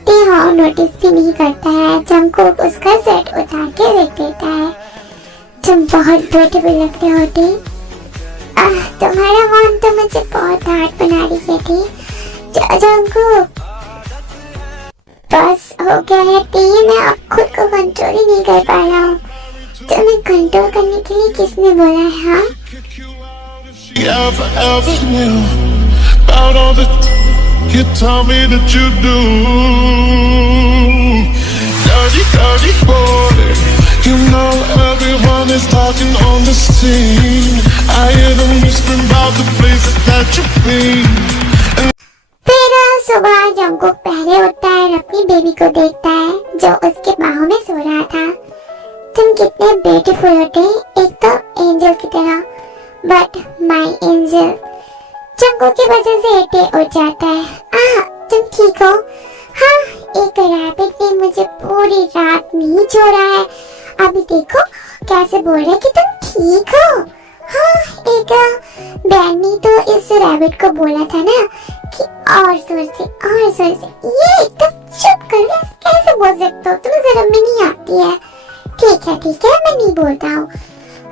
टेहोंग नोटिस भी नहीं करता है। जंकुक उसका शर्ट उतार के देख देता है। तुम बहुत ब्यूटीफुल लगते हो टे। तुम्हारा मन तो मुझे बहुत हार्ड बना रही है टे। जंकुक बस हो गया है टे, मैं अब खुद को कंट्रोल ही नहीं कर पा रहा हूँ। तुम्हें कंट्रोल करने के लिए किसने बोला है? हाँ You tell me that you do. Dirty, dirty boy. You know everyone is talking on the scene. I hear them whispering about the places that you've been. फिर सुबह जंकुक पहले उठता है और अपनी बेबी को देखता है जो उसके बाहों में सो रहा था। तुम कितने ब्यूटीफुल होते, एक तो एंजल की तरह। But my angel. जंकुक की वजह से टे उठ जाता है। तुम ठीक हो? हाँ, एक रैबिट ने मुझे पूरी रात नहीं छोड़ा है। अभी देखो कैसे बोल रहे कि तुम ठीक हो। हाँ, एक बैन ने तो इस रैबिट को बोला था ना कि और जोर से ये एकदम चुप कर, कैसे बोल सकते हो? तुम्हें शर्म भी नहीं आती है। ठीक है, मैं नहीं बोलता हूँ।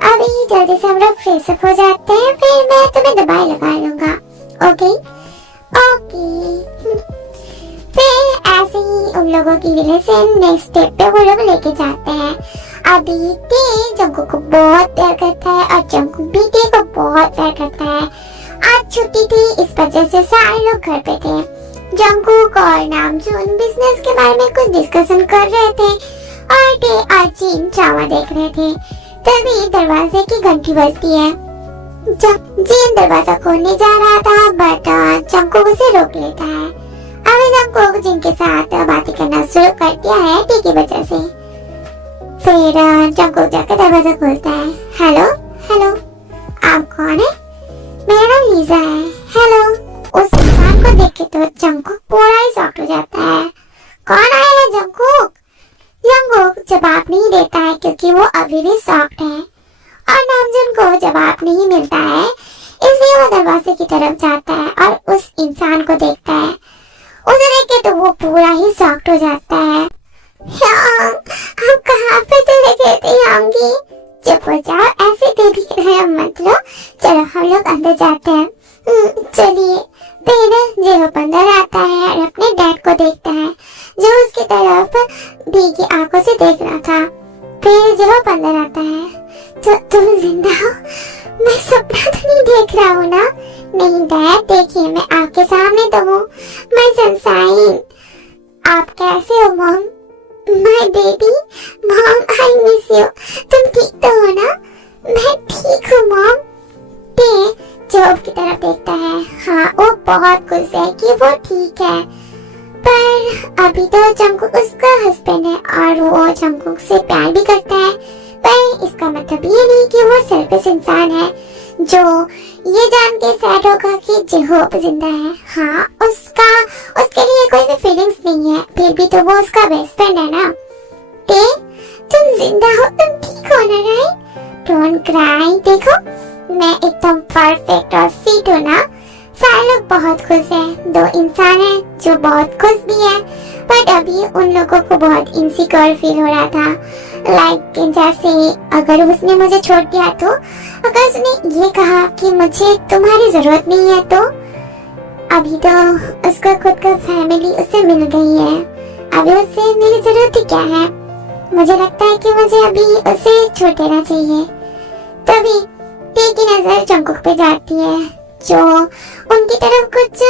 अभी जल्दी से हम लोग फ्रेश अप हो जाते हैं, फिर मैं तुम्हें दवाई लगा लूंगा। ओके। फिर ऐसे ही उन लोगों की रिलेशन नेक्स्ट स्टेप पे वो लोग लेके जाते हैं। अभी टे जंकुक को बहुत प्यार करता है और जंकुक भी टे को बहुत प्यार करता है। आज छुट्टी थी, इस वजह से सारे लोग घर पे थे। जंकुक और नामजून बिजनेस के बारे में कुछ डिस्कशन कर रहे थे और टे और जिन ड्रामा देख रहे थे। तभी दरवाजे की घंटी बजती है। जिन दरवाजा खोलने जा रहा था बट जंकुक उसे रोक लेता है। अभी जंकुक जिनके साथ बातें करना शुरू कर दिया है टे की वजह से। फिर जंकुक जाकर दरवाजा खोलता है। हेलो, आप कौन है? मेरा नाम लीजा है। हेलो। उस इंसान को देख के तो जंकुक पूरा ही शॉक हो जाता है। कौन आया है जंकुक? जंकुक जवाब नहीं देता है क्योंकि वो अभी भी शॉक्ड है और नामजून को जवाब नहीं मिलता है, इसलिए वो दरवाजे की तरफ जाता है और उस इंसान को देखता है। उसे देख के तो वो पूरा ही शॉक्ड हो जाता है। आप कहाँ पे चले गए थे होंगी? चुप हो जाओ, ऐसे देवी की तरह मत लो। चलो हम लोग अंदर जाते हैं। चलिए। फिर जेहोप अंदर आता है और अपने डैड को देख रहा था। फिर जब अंदर आता है तो तुम जिंदा हो? मैं सपना तो नहीं देख रहा हूँ ना? नहीं डैड, देखिए मैं आपके सामने तो हूँ। मैं सनशाइन। आप कैसे हो mom? My baby, mom I miss you. तुम ठीक तो हो ना? मैं ठीक हूँ मॉम। पे जॉब की तरफ देखता है। हाँ, वो बहुत खुश है कि वो ठीक है, पर अभी तो जंगकुक उसका हस्बैंड है और वो जंगकुक से प्यार भी करता है। पर इसका मतलब ये नहीं कि वो सेल्फिश इंसान है जो ये जान के सैड होगा कि जिहोप जिंदा है। हाँ, उसके लिए कोई भी फीलिंग्स नहीं है, फिर भी तो वो उसका बेस्ट फ्रेंड है ना। ते तुम जिंदा हो, तुम ठीक हो ना? Right, don't cry. देखो मैं एकदम परफेक्ट और फिट हूँ ना। सारे लोग बहुत खुश हैं। दो इंसान हैं जो बहुत खुश भी है, बट अभी उन लोगों को बहुत इनसिक्योर फील हो रहा था। लाइक जैसे अगर उसने मुझे छोड़ दिया तो, अगर उसने ये कहा कि मुझे तुम्हारी जरूरत नहीं है तो। अभी तो उसका खुद का फैमिली उससे मिल गई है, अभी उससे मेरी जरूरत ही क्या है? मुझे लगता है कि मुझे अभी उसे छोड़ देना चाहिए। तभी टे की नजर जंगकुक पे जाती है जो उनकी तरफ कुछ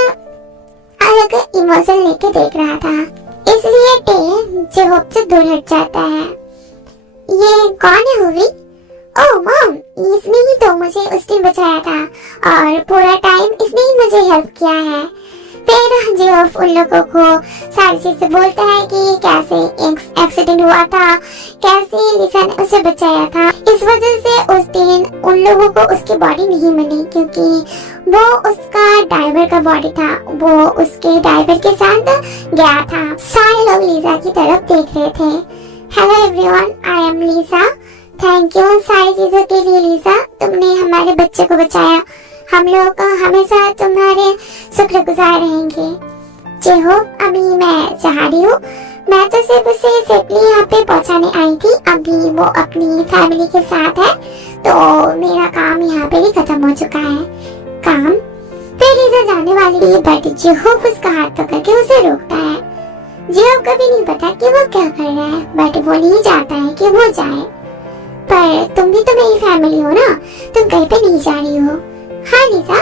अलग इमोशन लेके देख रहा था, इसलिए टे जिहोप से दूर हट जाता है। ये कौन है हुवी? ओह मॉम, इसने ही तो मुझे उस दिन बचाया था और पूरा टाइम इसने ही मुझे हेल्प किया है। फिर जिहोप उन लोगों को सारी चीजें बोलता है कि कैसे एक्सीडेंट हुआ था, कैसे लिसा ने उसे बचाया था। इस वजह से उस दिन उन लोगों को उसकी बॉडी नहीं मिली क्योंकि वो उसका ड्राइवर का बॉडी था, वो उसके ड्राइवर के साथ गया था। सारे लोग लिसा की तरफ देख रहे थे। Hello everyone, I am Lisa. Thank you सारी चीजों के लिए लिसा, तुमने हमारे बच्चे को बचाया। हम लोग हमेशा तुम्हारे शुक्रगुजार रहेंगे। जिहोप, अभी मैं जा रही हूँ। मैं तो सिर्फ उसे सेफली यहाँ पे पहुँचाने आई थी। अभी वो अपनी फैमिली के साथ है, तो मेरा काम यहाँ पे भी खत्म हो चुका है। काम? फिर लिसा जाने वाली थी, बट जिहोप उसका हाथ पकड़ के उसे रोकता है। जिहोप को भी नहीं पता कि वो क्या कर रहा है, बट वो नहीं चाहता है कि वो जाए। पर तुम भी तो मेरी फैमिली हो ना, तुम कहीं पे नहीं जा रही हो। हाँ लिसा,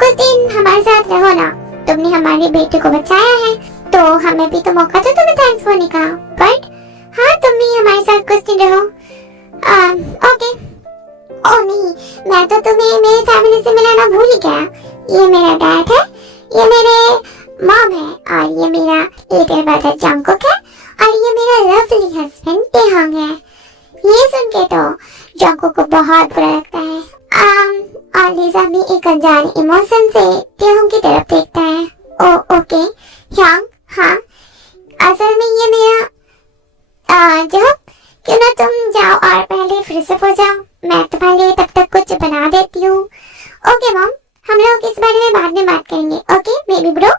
कुछ दिन हमारे साथ रहो ना, तुमने हमारे बेटे को बचाया है तो हमें भी तो मौका दो तुम्हें थैंक्स बोलने का। बट हाँ, तुम भी हमारे साथ कुछ दिन रहो। ओके। ओ नहीं, मैं तो तुम्हें मेरी फैमिली से मिलाना भूल ही गया। ये मेरा डैड है, ये मेरे मॉम है और ये मेरा लिटिल ब्रदर जंगकुक है और ये मेरा लवली हस्बैंड तेहांग है। ये सुन के तो जंगकुक को बहुत बुरा लगता है। और लिसा भी एक अनजान इमोशन से तेहांग की तरफ देखता है। ओ ओके ह्यांग, हाँ असल में ये मेरा जो क्यों ना तुम जाओ और पहले फ्रेश अप हो जाओ, मैं तुम्हारे लिए तब तक कुछ बना देती हूँ। ओके मॉम, हम लोग इस बारे में बाद में बात करेंगे। Okay baby bro.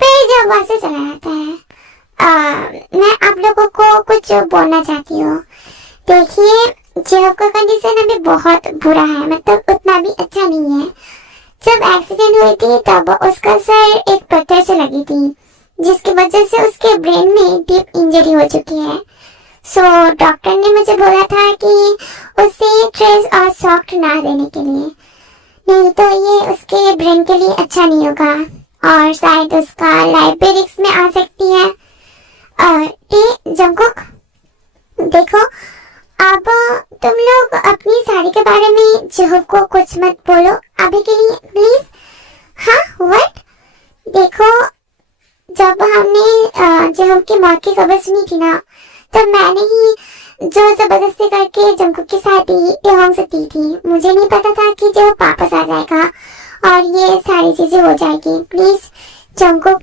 फिर जब वहां से चला जाता है, मैं आप लोगों को कुछ बोलना चाहती हूँ। देखिए, जिहोप का कंडीशन अभी बहुत बुरा है, मतलब उतना भी अच्छा नहीं है। जब एक्सीडेंट हुई थी तब उसका सर एक पत्थर से लगी थी, जिसकी वजह से उसके ब्रेन में डीप इंजरी हो चुकी है। सो डॉक्टर ने मुझे बोला था कि उसे ट्रेस और सॉफ्ट ना देने के लिए, नहीं तो ये उसके ब्रेन के लिए अच्छा नहीं होगा और शायद उसका लाइफ भी रिस्क में आ सकती है। जंगकुक देखो, अब तुम लोग अपनी साड़ी के बारे में जिहोप को कुछ मत बोलो अभी के लिए प्लीज। हाँ व्हाट? देखो, जब हमने जिहोप की मौत की खबर सुनी थी ना, तब मैंने ही जो जबरदस्ती करके जंगकुक की शादी तेहांग से की थी। मुझे नहीं पता था कि जिहोप वापस आ जाएगा और ये सारी चीजें हो जाएगी। प्लीज जंगकुक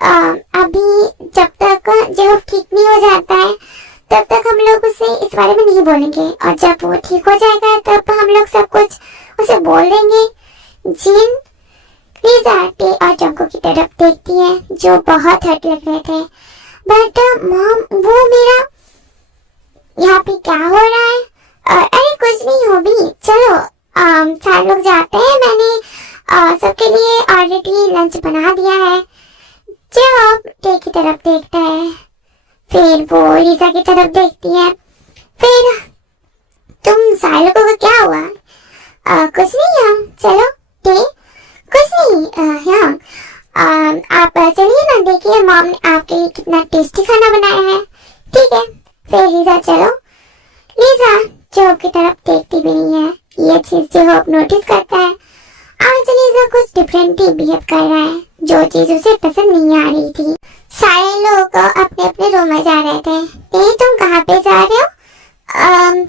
अभी जब तक जिहोप ठीक नहीं हो जाता है तब तक हम लोग उसे इस बारे में नहीं बोलेंगे, और जब वो ठीक हो जाएगा तब हम लोग सब कुछ उसे बोल देंगे। जिन प्लीज आरती और जंगकुक की तरफ देखती है जो बहुत हर्ट लग रहे थे। बट मॉम, वो मेरा यहाँ पे क्या हो रहा है? अरे कुछ नहीं हो भी, चलो सारे लोग जाते हैं। मैंने सबके लिए ऑलरेडी लंच बना दिया है। जिहोप टे की तरफ देखता है, फिर वो लिसा की तरफ तरफ देखती है। फिर तुम सारे लोगों को क्या हुआ? कुछ नहीं यार, चलो टे कुछ नहीं यार, आप चलिए ना, देखिए मॉम ने आपके लिए कितना टेस्टी खाना बनाया है। ठीक है, फिर लीजा चलो। लीजा जॉब की तरफ देखती भी नहीं है, ये चीज जो होप नोटिस करता है। आज लीजा कुछ डिफरेंट ही बिहेव कर रहा है, जो चीज उसे पसंद नहीं आ रही थी। सारे लोग अपने अपने रूम में जा रहे थे। तुम कहाँ पे जा रहे हो?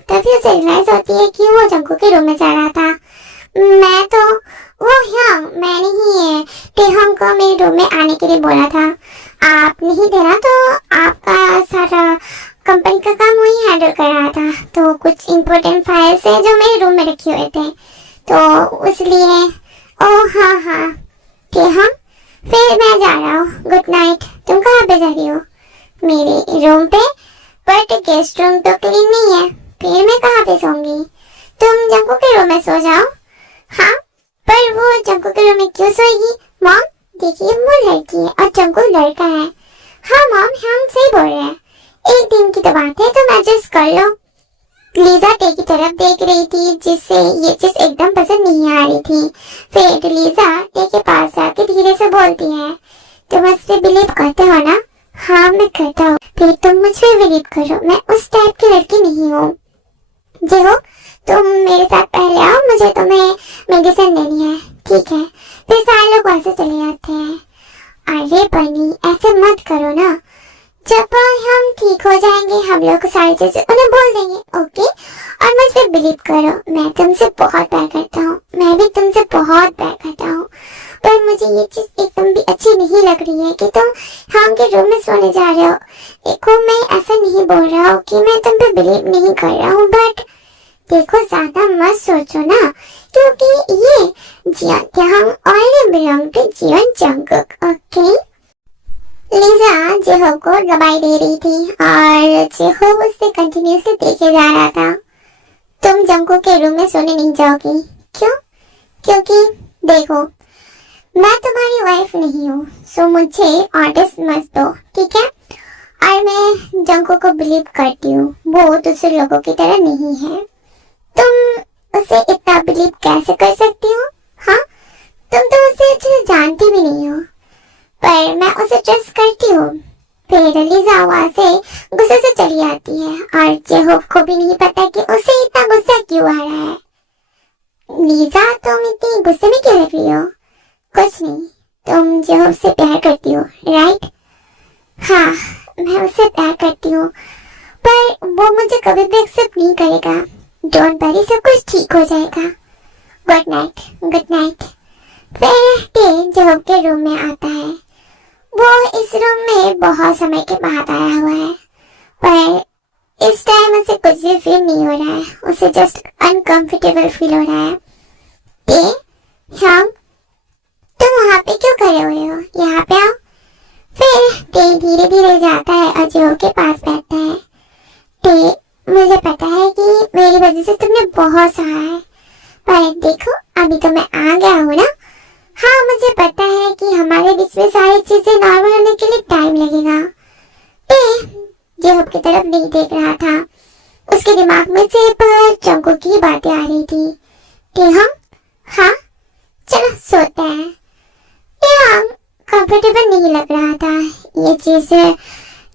तभी उसे रियलाइज होती है कि वो जंकू के रूम में जा रहा था। मैं तो वो हाँ, मैंने ही टेहंग को मेरे रूम में आने के लिए बोला था। आप नहीं थे ना, तो आपका सारा कंपनी का काम वही हैंडल कर रहा था। तो कुछ इम्पोर्टेंट फाइल्स है जो मेरे रूम में रखे हुए थे, तो इसलिए। ओह हाँ हाँ टेहंग, फिर मैं जा रहा हूँ, गुड नाइट। तुम कहाँ पे जा रही हो? मेरे रूम पे, बट गेस्ट रूम तो क्लीन नहीं है, फिर मैं कहाँ पे सोऊंगी? तुम जंकू के रूम में सो जाओ। हाँ, पर वो जंकू के रूम में क्यों सोएगी? मॉम देखिए, वो लड़की है और जंकू लड़का है। हाँ मॉम, हम सही बोल रहे हैं, एक दिन की तो बात है, तुम एडजस्ट कर लो। लीजा टे की तरफ देख रही थी, जिससे ये चीज एकदम पसंद नहीं आ रही थी। फिर लीजा टे के पास आके धीरे से बोलती है, तुम मुझ पे बिलीव करते हो ना? हाँ मैं करता हूँ। फिर तुम मुझ पे बिलीव करो, मैं उस टाइप की लड़की नहीं हूँ। जी हो, तुम मेरे साथ पहले आओ, मुझे तुम्हें मेडिसिन देनी है। ठीक है, फिर सारे लोग वैसे चले जाते हैं। अरे बनी, ऐसे मत करो ना, जब हम ठीक हो जाएंगे हम लोग सारी चीजें उन्हें बोल देंगे, ओके? और मुझ पे बिलीव करो, मैं तुमसे बहुत प्यार करता हूँ, मैं भी तुमसे बहुत प्यार करता हूँ। पर मुझे ये चीज एकदम भी अच्छी नहीं लग रही है कि तुम हम के रूम में सोने जा रहे हो। देखो, मैं ऐसा नहीं बोल रहा हूँ कि मैं तुम पे बिलीव नहीं कर रहा हूँ, बट देखो ज्यादा मत सोचो ना, क्योंकि ये जियोन हम already belong to Jeon Jungkook, okay? Lisa J Hope को दबाई दे रही थी और जेहोब उससे कंटिन्यूसली देखे जा रहा था। तुम जंगकुक के रूम में सोने नहीं जाओगी, क्यों? क्योंकि देखो, मैं तुम्हारी वाइफ नहीं हूँ, सो मुझे ऑर्डर्स मत दो, ठीक है? और मैं जंगकुक को बिलीव करती हूँ, वो दूसरे लोगों की तरह नहीं है। तुम उसे इतना बिलीव कैसे कर सकती हो? हाँ, तुम तो उसे अच्छे से जानती भी नहीं हो, पर मैं उसे ट्रस्ट करती हूँ। फिर लीजा वहाँ से गुस्से से चली आती है और जेहोब को भी नहीं पता कि उसे इतना गुस्सा क्यों आ रहा है। लीजा, तुम इतनी गुस्से में क्यों लग रही हो? कुछ नहीं, तुम जेहोब से प्यार करती हो, राइट? हाँ, मैं उससे प्यार करती हूँ, पर वो मुझे कभी भी एक्सेप्ट नहीं करेगा। डोंट वरी, सब कुछ ठीक हो जाएगा। Good night, good night. फिर टे जेहोब के रूम में आता है। वो इस रूम में बहुत समय के बाद आया हुआ है, पर इस टाइम उसे कुछ भी फील नहीं हो रहा है, उसे जस्ट अनकंफर्टेबल फील हो रहा है। टे, हाँ, तुम वहाँ पे क्यों खड़े हुए हो? यहाँ पे आओ। फिर टे धीरे धीरे जाता है और जेहोब के पास बैठता है। टे, मुझे पता है कि मेरी वजह से तुमने बहुत सहा है, पर देखो अभी तो मैं आ गया हूँ ना। हाँ, मुझे पता है कि हमारे बीच में सारी चीजें नॉर्मल होने के लिए टाइम लगेगा। जेहोब की तरफ नहीं देख रहा था, उसके दिमाग में सिर्फ जंगकुक की बातें आ रही थी। हाँ, चलो सोते हैं। कंफर्टेबल नहीं लग रहा था ये चीज।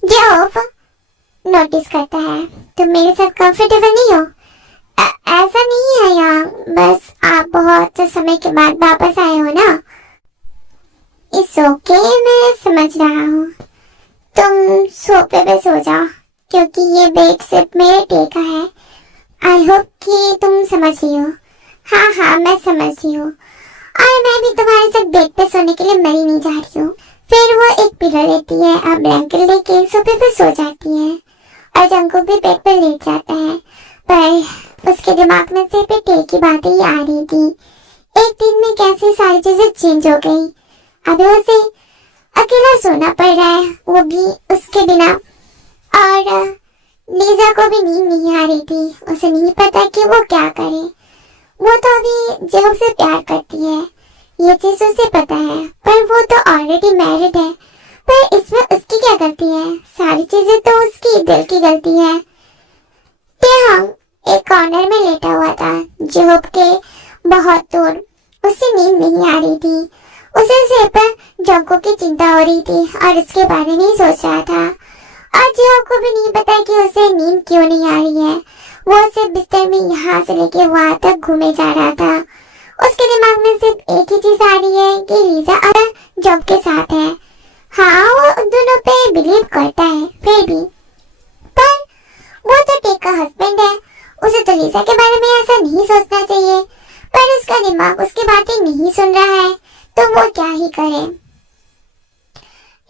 जेहोब नोटिस करता है, तुम मेरे साथ कंफर्टेबल नहीं हो? ऐसा नहीं है यार, बस आप बहुत समय के बाद वापस आए हो ना। इट्स ओके, मैं समझ रहा हूँ। तुम सोफे पे सो जाओ, क्योंकि ये बेड सिर्फ मेरे टे का है। आई होप कि तुम समझ रही हो। हाँ, मैं समझ रही हूँ, और मैं भी तुम्हारे साथ बेड पे सोने के लिए मरी नहीं जा रही हूँ। फिर वो एक पिलो लेती है और ब्लैंकेट लेके सोफे पे सो जाती है, और जंगकुक भी बेड पर लेट जाता है, पर उसके दिमाग में सिर्फ टे की बातें ही आ रही थी। एक दिन में कैसे सारी चीजें चेंज हो गई, अभी उसे अकेला सोना पड़ रहा है, वो भी उसके बिना। और लीजा को भी नींद नहीं आ रही थी, उसे नहीं पता कि वो क्या करे। वो तो अभी जेहोब से प्यार करती है, ये चीज उसे पता है, पर वो तो ऑलरेडी मैरिड है, पर इसमें उसकी क्या गलती है? सारी चीजें तो उसकी दिल की गलती है। टेहंग एक कॉर्नर में लेटा हुआ था, जोहब के बहुत दूर। उसे नींद नहीं आ रही थी। उसे सिर्फ जंको की चिंता हो रही थी और उसके बारे में ही सोच रहा था। और जोहब को भी नहीं पता कि उसे नींद क्यों नहीं आ रही है। वो सिर्फ बिस्तर में यहाँ से लेके वहां तक घूमे जा रहा था। उसके दिमाग में सिर्फ एक ही चीज आ रही है कि लीजा और जॉब के साथ है। हाँ, वो उन दोनों पे बिलीव करता है फिर भी, पर वो तो टेक का हस्बैंड है। उसे तो लीजा के बारे में ऐसा नहीं सोचना चाहिए, पर उसका दिमाग उसकी बातें नहीं सुन रहा है, तो वो क्या ही करे।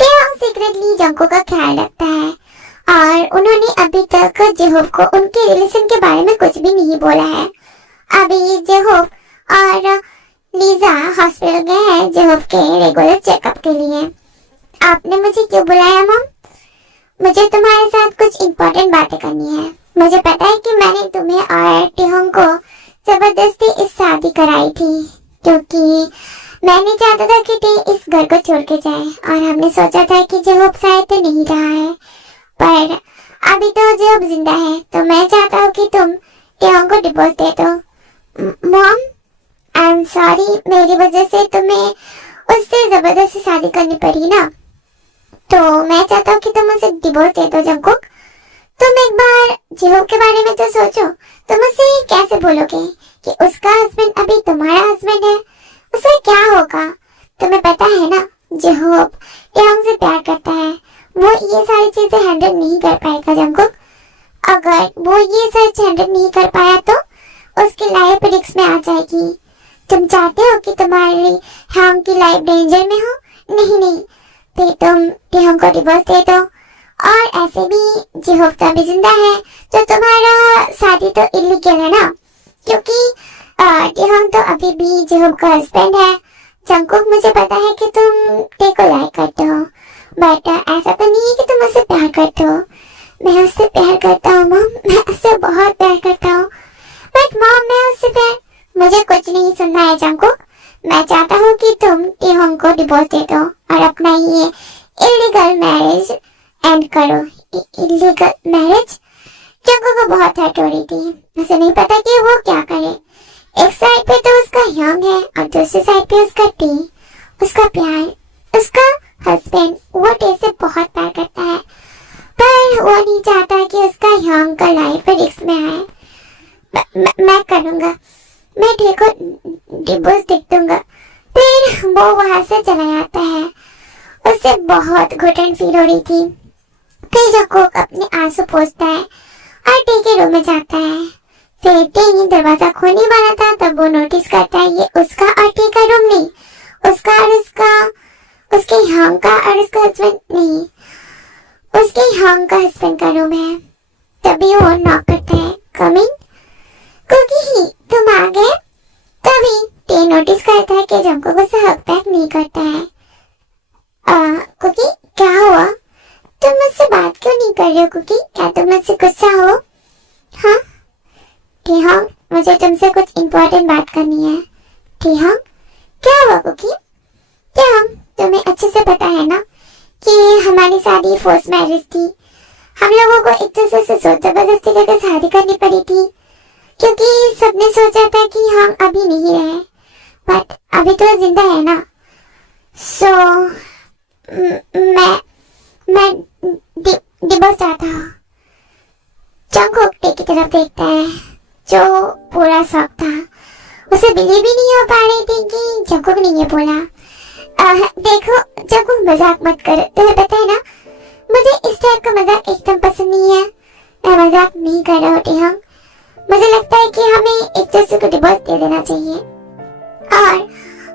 टेहंग सीक्रेटली जंको का ख्याल रखता है और उन्होंने अभी तक जेहोब को उनके रिलेशन के बारे में कुछ भी नहीं बोला है। अभी जेहोब और लीजा हॉस्पिटल गए हैं जेहोब के रेगुलर चेकअप के लिए। आपने मुझे क्यों बुलाया मॉम? मुझे तुम्हारे साथ कुछ इम्पोर्टेंट बातें करनी है। मुझे पता है कि मैंने तुम्हें और टेहंग को जबरदस्ती इस शादी कराई थी, क्योंकि मैं नहीं चाहता था कि टे इस घर को छोड़ के जाए, और हमने सोचा था कि जेहोब शायद तो नहीं रहा है, पर अभी तो जेहोब जिंदा है, तो मैं चाहता हूँ कि तुम टेहंग को डिवोर्स दे दो। मॉम, आई एम सॉरी, मेरी वजह से तुम्हें उससे जबरदस्ती शादी करनी पड़ी ना, तो मैं चाहता हूँ कि तुम उसे डिवोर्स दे दो। जंकुक, तुम एक बार जेहोब के बारे में तो सोचो। तुम उसे कैसे बोलोगे कि उसका हस्बैंड अभी तुम्हारा हस्बैंड है? उसे क्या होगा? तुम्हें पता है ना, जेहोब टेहंग से प्यार करता है। वो ये सारी चीजें हैंडल नहीं कर पाएगा जंकुक। अगर वो ये सच हैंडल नहीं कर पाया तो उसकी लाइफ रिस्क में आ जाएगी। तुम चाहते हो कि तुम्हारी टेहंग की लाइफ डेंजर में हो? नहीं नहीं, फिर तुम टेहंग को डिवोर्स दे दो। और ऐसे भी जेहोब तो अभी जिंदा है, तो तुम्हारा शादी तो इलीगल है ना, क्योंकि टेहंग तो अभी भी जेहोब का हस्बैंड है। जंकुक, मुझे पता है कि तुम टे को लाइक करते हो, बट ऐसा तो नहीं है कि तुम उससे प्यार करते हो। मैं उससे प्यार करता हूँ मॉम, मैं उससे बहुत प्यार करता हूँ, बट मॉम मैं उससे प्यार, मुझे कुछ नहीं सुनना है जंकुक। मैं चाहता हूँ कि तुम टेहंग को डिवोर्स दे दो और अपना ये इलीगल मैरिज एंड करो। Illegal marriage? जंकुक को बहुत हर्ट हो रही थी। उसे नहीं पता कि वो क्या करे। एक साइड पे तो उसका यंग है और दूसरी साइड पे उसका टी, उसका प्यार, उसका हस्बैंड। वो टे से बहुत प्यार करता है, पर वो नहीं चाहता कि उसका यंग का लाइफ रिस्क में आए। मैं करूँगा, मैं टे को डिवोर्स दे दूंगा। फिर वो वहां से चला जाता है। उसे बहुत घुटन फील हो रही थी। फिर जंकुक अपने आंसू पोंछता है और टे के रूम में जाता है। फिर टे ने दरवाजा खोलने वाला था, तब वो नोटिस करता है ये उसका और टे का रूम नहीं, उसका और उसके यंग का और उसका हस्बैंड नहीं, उसके यंग का हस्बैंड का रूम है। तभी वो नॉक करता है, कम इन। कुकी, तुम आ गए? तभी टे नोटिस करता है कि जंकुक उसे हक बैक नहीं करता है। कुकी, क्या हुआ? तुम मुझसे बात क्यों नहीं कर रहे हो कुकी? क्या तुम मुझसे गुस्सा हो? हाँ टेहंग, मुझे तुमसे कुछ इम्पोर्टेंट बात करनी है। टेहंग, क्या हुआ कुकी? टेहंग, तुम्हें अच्छे से पता है ना कि हमारी शादी फोर्स मैरिज थी। हम लोगों को एक दूसरे से जबरदस्ती लेकर शादी करनी पड़ी थी, क्योंकि सबने सोचा था कि हम अभी नहीं रहे, बट अभी तो जिंदा है ना। सो मैं डिवोर्स चाहता हूँ। जंकुक टे की तरफ देखता है, जो पूरा शॉक था। उसे बिलीव भी नहीं हो पा रही थी कि जंकुक ने ये बोला। देखो जंकुक, मजाक मत करो। तुम्हें पता है ना, मुझे इस टाइप का मजाक एकदम पसंद नहीं है। मैं मजाक नहीं कर रहा हूँ टेहंग। मुझे लगता है कि हमें एक दूसरे को डिवोर्स दे देना चाहिए, और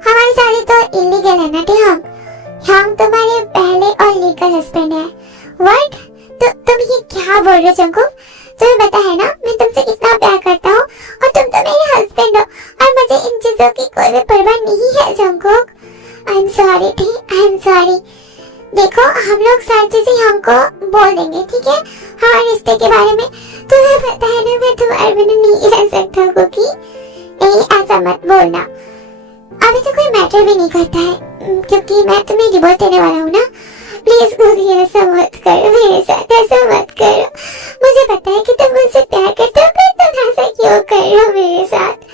हमारी शादी तो इलीगल है ना टेहंग। हम तुम्हारे पहले और लीगल हस्बैंड है। व्हाट? तुम ये क्या बोल रहे हो जंकुक? तुम्हें पता है ना, मैं तुमसे कितना प्यार करता हूँ, और तुम तो मेरे हस्बैंड हो, और मुझे इन चीजों की कोई भी परवाह नहीं है Jungkook. I am sorry T, I am sorry. देखो, हम लोग सारी चीजें हमको बोल देंगे, ठीक है, हमारे रिश्ते के बारे में। तुम्हें पता है ना, मैं तुम्हारे बिना नहीं रह सकता कुकी। नहीं, ऐसा मत बोलना। अभी तो कोई मैटर भी नहीं करता है, क्योंकि मैं तुम्हें डिवोर्स देने वाला हूँ ना, प्लीज गुगी ऐसा मत करो मेरे साथ, ऐसा मत करो। मुझे पता है कि तुम मुझसे प्यार करते हो, पर तुम ऐसा क्यों कर रहे हो मेरे साथ।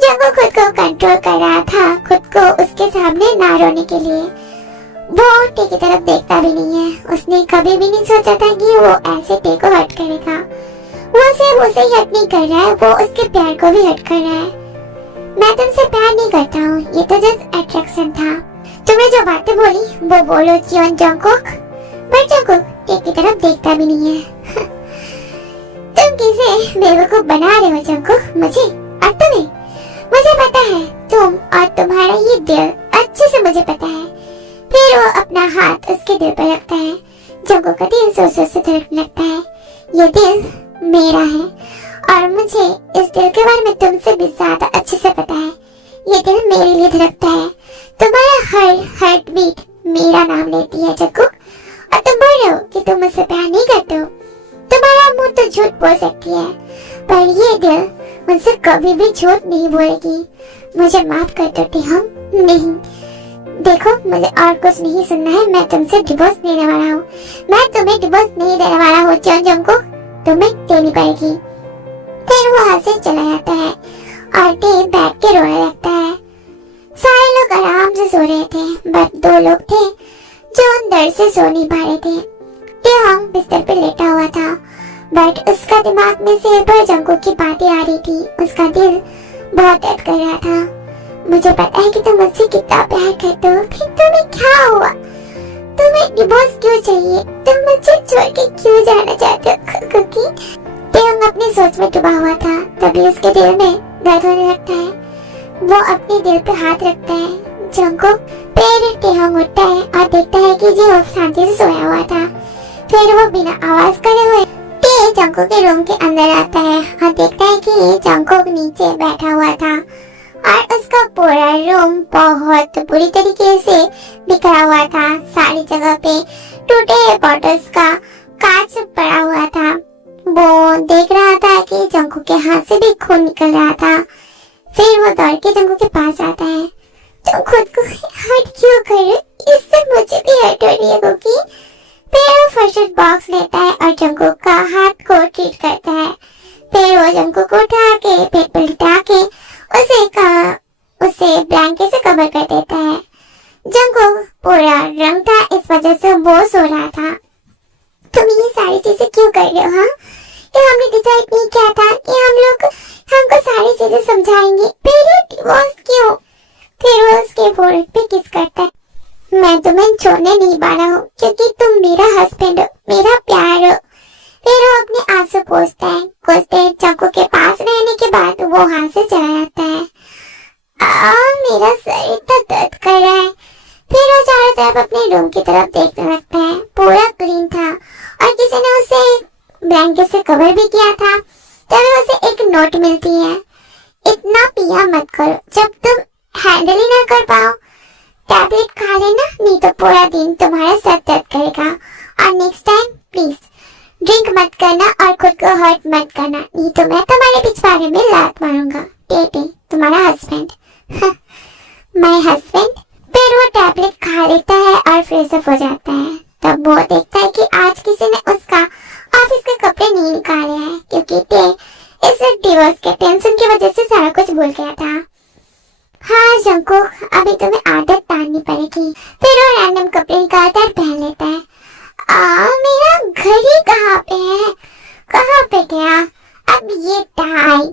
जंगो खुद को कंट्रोल कर रहा था, खुद को उसके सामने ना रोने के लिए। वो टे की तरफ देखता भी नहीं है। उसने कभी भी नहीं सोचा था कि वो ऐसे टे को हर्ट करेगा। वो सिर्फ उसे ही हर्ट नहीं कर रहा है, वो उसके प्यार को भी हर्ट कर रहा है। मैं तुमसे प्यार नहीं करता हूँ, ये तो जस्ट अट्रैक्शन था। तुमने जो बातें बोली वो बोलो चियोन जंगकुक, पर जंगकुक टे की तरफ देखता भी नहीं है। तुम किसे बेवकूफ बना रहे हो जंगकुक, मुझे और तुम्हें। मुझे पता है तुम और तुम्हारा ये दिल अच्छे से मुझे पता है। फिर वो अपना हाथ उसके दिल पर रखता है। जंगकुक का दिल जोर जोर से धड़कने लगता है। ये दिल मेरा है और मुझे इस दिल के बारे में तुमसे भी ज्यादा अच्छे से पता है। ये दिल मेरे लिए धड़कता है। तुम्हारा हर हार्ट बीट मेरा नाम लेती है जंगकुक। और तुम बोल रहे हो कि तुम मुझसे प्यार नहीं करते हो। तुम्हारा मुंह तो झूठ बोल सकती है, पर ये दिल मुझसे कभी भी झूठ नहीं बोलेगी। मुझे माफ कर दो टेहंग। नहीं, देखो मुझे और कुछ नहीं सुनना है। मैं तुमसे डिवोर्स देने वाला हूँ। मैं तुम्हें डिवोर्स नहीं देने वाला हूँ जंगकुक, तुम्हें देनी पड़ेगी। फिर वो हंसे चला जाता है और टे बैठ के रोने लगता है। सारे लोग आराम से सो रहे थे, बस 2 लोग थे जो अंदर से सो नहीं पा रहे थे। टेहंग बिस्तर पे लेटा हुआ था, बट उसका दिमाग में सिर पर जंगकुक की बातें आ रही थी। उसका दिल बहुत दर्द कर रहा था। मुझे पता है कि तुम मुझसे कितना प्यार करते हो, फिर तुम्हें क्या हुआ? तुम्हें डिवोर्स क्यों चाहिए? तुम मुझे छोड़ के क्यों जाना चाहते हो कुकी? टेहंग अपनी सोच में डूबा हुआ था। तभी उसके दिल में दर्द होने लगता है। वो अपने दिल पे हाथ रखता है। जंगकुक फिर टेहंग उठता है और देखता है कि जी शांति से सोया हुआ था। फिर वो बिना आवाज करे हुए टे जंगकुक के रूम के अंदर आता है और देखता है कि जंगकुक नीचे बैठा हुआ था और उसका पूरा रूम बहुत बुरी तरीके से बिखरा हुआ था। सारी जगह पे टूटे बॉटल्स का कांच पड़ा हुआ था। वो देख रहा था कि जंगकुक के हाथ से भी खून निकल रहा था। फिर वो दौड़ के जंगकुक के पास आता है। तुम खुद को हर्ट क्यों कर रहे हो? इससे मुझे भी हर्ट हो रही है कुकी। फिर वो फर्स्ट एड बॉक्स लेता है और जंगकुक का हाथ को ट्रीट करता है। फिर वो जंगकुक को उठा के बेड पर लिटा के उसे ब्लैंकेट से कवर कर देता है। जंगकुक पूरा रंग था, इस वजह से वो सो रहा था। तुम ये सारी चीजें क्यों कर रहे हो? हाँ, कि हमने डिसाइड नहीं किया था कि हमको सारी चीजें समझाएंगे, फिर डिवोर्स क्यों? फिर वो उसके फोrehead पे किस करता है। मैं तुम्हें छोड़ने नहीं वाला हूँ क्योंकि तुम मेरा हस्बैंड हो, मेरा प्यार हो। फिर वो अपने आंसू पोंछता है। कुछ देर जंगकुक के पास रहने के बाद वो वहाँ से चला जाता है। मेरा सर इतना दर्द कर रहा है। फिर वो चारों तरफ अपने रूम की तरफ देखने लगता है। पूरा क्लीन था और किसी ने उसे ब्लैंकेट से कवर भी किया था। तभी उसे एक नोट मिलती है। इतना पिया मत करो, जब तुम हैंडल ही ना कर पाओ टैबलेट खा लेना, नहीं तो पूरा दिन तुम्हारा सर दर्द करेगा। और नेक्स्ट टाइम प्लीज ड्रिंक मत करना और खुद को हर्ट मत करना, नहीं तो मैं तुम्हारे पिछवाड़े में लात मारूंगा। टे तुम्हारा हस्बैंड। My husband. फिर वो टैबलेट खा लेता है और फ्रेश अप हो जाता है। तब वो देखता है कि आज किसी ने उसका ऑफिस के कपड़े नहीं निकाले हैं, क्योंकि टे इस डिवोर्स के टेंशन की वजह से सारा कुछ भूल गया था। हाँ जंगकुक, अभी तुम्हें आदत डालनी पड़ेगी। फिर वो रैंडम कपड़े निकालता है और पहन लेता है। मेरा घड़ी कहाँ पे है? कहाँ पे गया? अब ये टाई।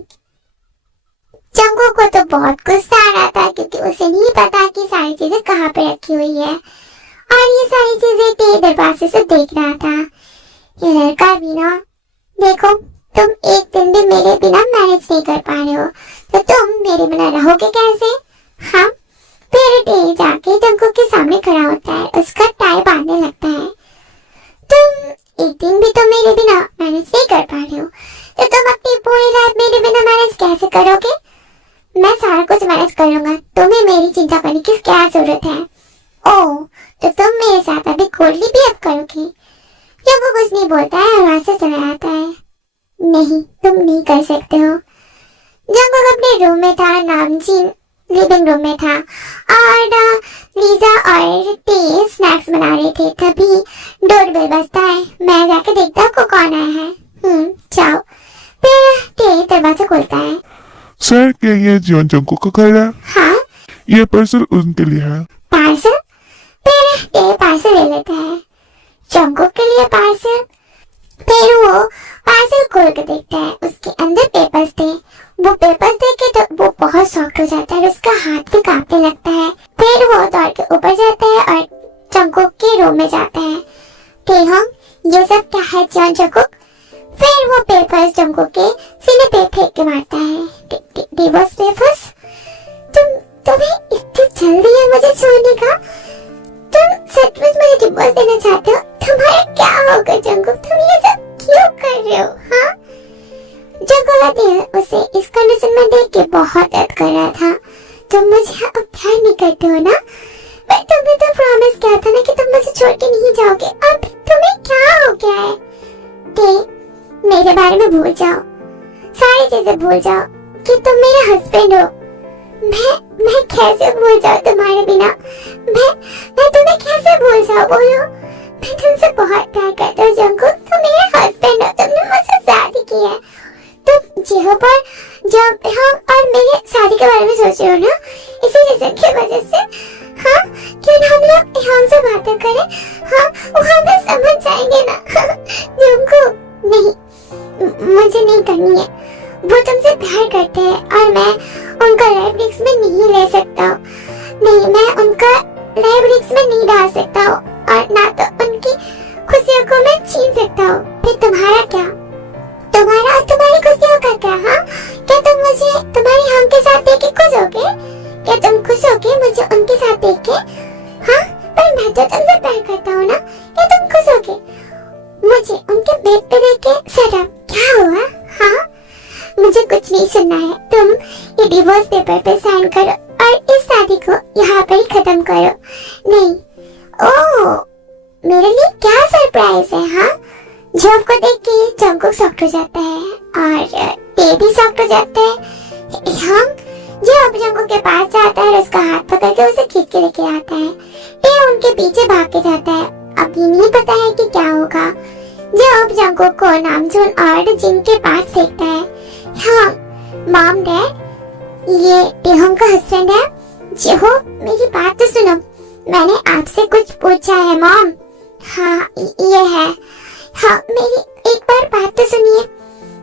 जंगकुक को तो बहुत गुस्सा आ रहा था क्योंकि उसे नहीं पता कि सारी चीजें कहाँ पे रखी हुई है और ये सारी चीजें टे दरवाजे से देख रहा था। ये लड़का भी ना, देखो तुम एक दिन भी मेरे बिना मैनेज नहीं कर पा रहे हो, तो तुम मेरे बिना रहोगे कैसे? हाँ। फिर टे जाके जंगकुक के सामने खड़ा होता है, उसका टाई बांधने लगता है। तुम एक दिन भी तो मेरे बिना मैनेज नहीं कर पा रहे हो, तो तुम अपनी पूरी लाइफ मेरे बिना मैनेज कैसे करोगे? मैं सारा कुछ मैनेज कर लूंगा, तुम्हें मेरी चिंता करने की क्या जरूरत है? ओह, तो तुम मेरे साथ अभी कोल्डली भी अब करोगे? जब वो कुछ नहीं बोलता है वहां से चला जाता है। नहीं, तुम नहीं कर सकते हो। जंगकुक अपने रूम में था। नामजीन लिविंग रूम में था और लीजा और टे स्नैक्स बना रहे थे। तभी डोरबेल बजता है। मैं जाके देखता हूँ कौन आया है। जाओ। फिर टे दरवाजा खोलता है। सर, क्या ये जियोन जंगकुक का घर है? हाँ, ये पार्सल उनके लिए है। पार्सल? फिर टे पार्सल ले लेता है। जंगकुक के लिए पार्सल? फिर वो पार्सल खोल के देखता है। उसके अंदर पेपर्स थे। वो पेपर्स देख के तो वो बहुत शॉक्ड हो जाता है और उसका हाथ भी कांपने लगता है। फिर वो दौड़ के ऊपर जाता है और जंगकुक के रूम में जाता है। टेहोंग, ये सब क्या है जियोन जंगकुक? फिर वो पेपर्स जंगकुक के सीने पे फेंक के मारता है। Divorce papers? तुम्हें इतनी जल्दी है मुझे छोड़ने का? तुम सचमुच मुझे डिवोर्स देना चाहते हो? तुम्हारा क्या होगा जंगकुक? तुम ये सब क्यों कर रहे हो? हाँ, जंगकुक का दिल उसे इस कंडीशन में देख के बहुत दर्द कर रहा था। तुम मुझे अब प्यार नहीं करते हो ना? मैं तुमने तो प्रॉमिस किया था ना कि तुम मुझे छोड़ के नहीं जाओगे। अब तुम्हें क्या हो गया है? मेरे बारे में भूल जाओ, सारी चीजें भूल जाओ कि तुम मेरे हस्बैंड हो। मैं कैसे भूल जाऊं तुम्हारे बिना? मैं तुम्हें कैसे भूल जाऊं? बोलो। मैं तुमसे बहुत प्यार करता हूँ जंगकुक। तुम मेरे हस्बैंड हो। तुमने मुझसे शादी की है। तुम जिहो पर जब हम और मेरे शादी के बारे में सोच रहे हो ना, इसी रीजन की वजह से। हाँ, क्यों ना हम लोग यहाँ से बातें करें? हाँ, वो हमें समझ जाएंगे ना। जंगकुक, नहीं, मुझे नहीं करनी है। वो तुमसे प्यार करते हैं और मैं उनका लाइफ रिस्क में नहीं ले सकता हूँ। नहीं, मैं उनका लाइफ रिस्क में नहीं डाल सकता हूँ और ना तो उनकी खुशियों को मैं छीन सकता हूँ। फिर तुम्हारा क्या? तुम्हारा और तुम्हारी खुशियों का क्या? हाँ, क्या तुम मुझे तुम्हारी हम के साथ देख के खुश होगे? क्या तुम खुश होगे मुझे उनके साथ देख के? हाँ, पर मैं तो तुमसे प्यार करता हूँ ना। क्या तुम खुश होगे मुझे उनके बेड पे देख के? Shut up. क्या हुआ? हाँ, मुझे कुछ नहीं सुनना है। तुम ये डिवोर्स पेपर पे साइन करो और इस शादी को यहाँ पर ही खत्म करो। नहीं। ओह, मेरे लिए क्या सरप्राइज है? हाँ, जॉब को देख के जंगकुक शॉक्ड हो जाता है और टे भी शॉक्ड हो जाता है। हाँ, जब जंगकुक के पास जाता है और उसका हाथ पकड़ के उसे खींच के लेके आता है। टे उनके पीछे भाग के जाता है। अभी नहीं पता है कि क्या होगा। जब जंगकुक को नामजून और जिन के पास फेंकता है। हाँ, मॉम डैड, ये टेहोंग का हस्बैंड है। जिहो, मेरी बात तो सुनो। मैंने आपसे कुछ पूछा है मॉम। हाँ, ये है। हाँ, मेरी एक बार बात तो सुनिए।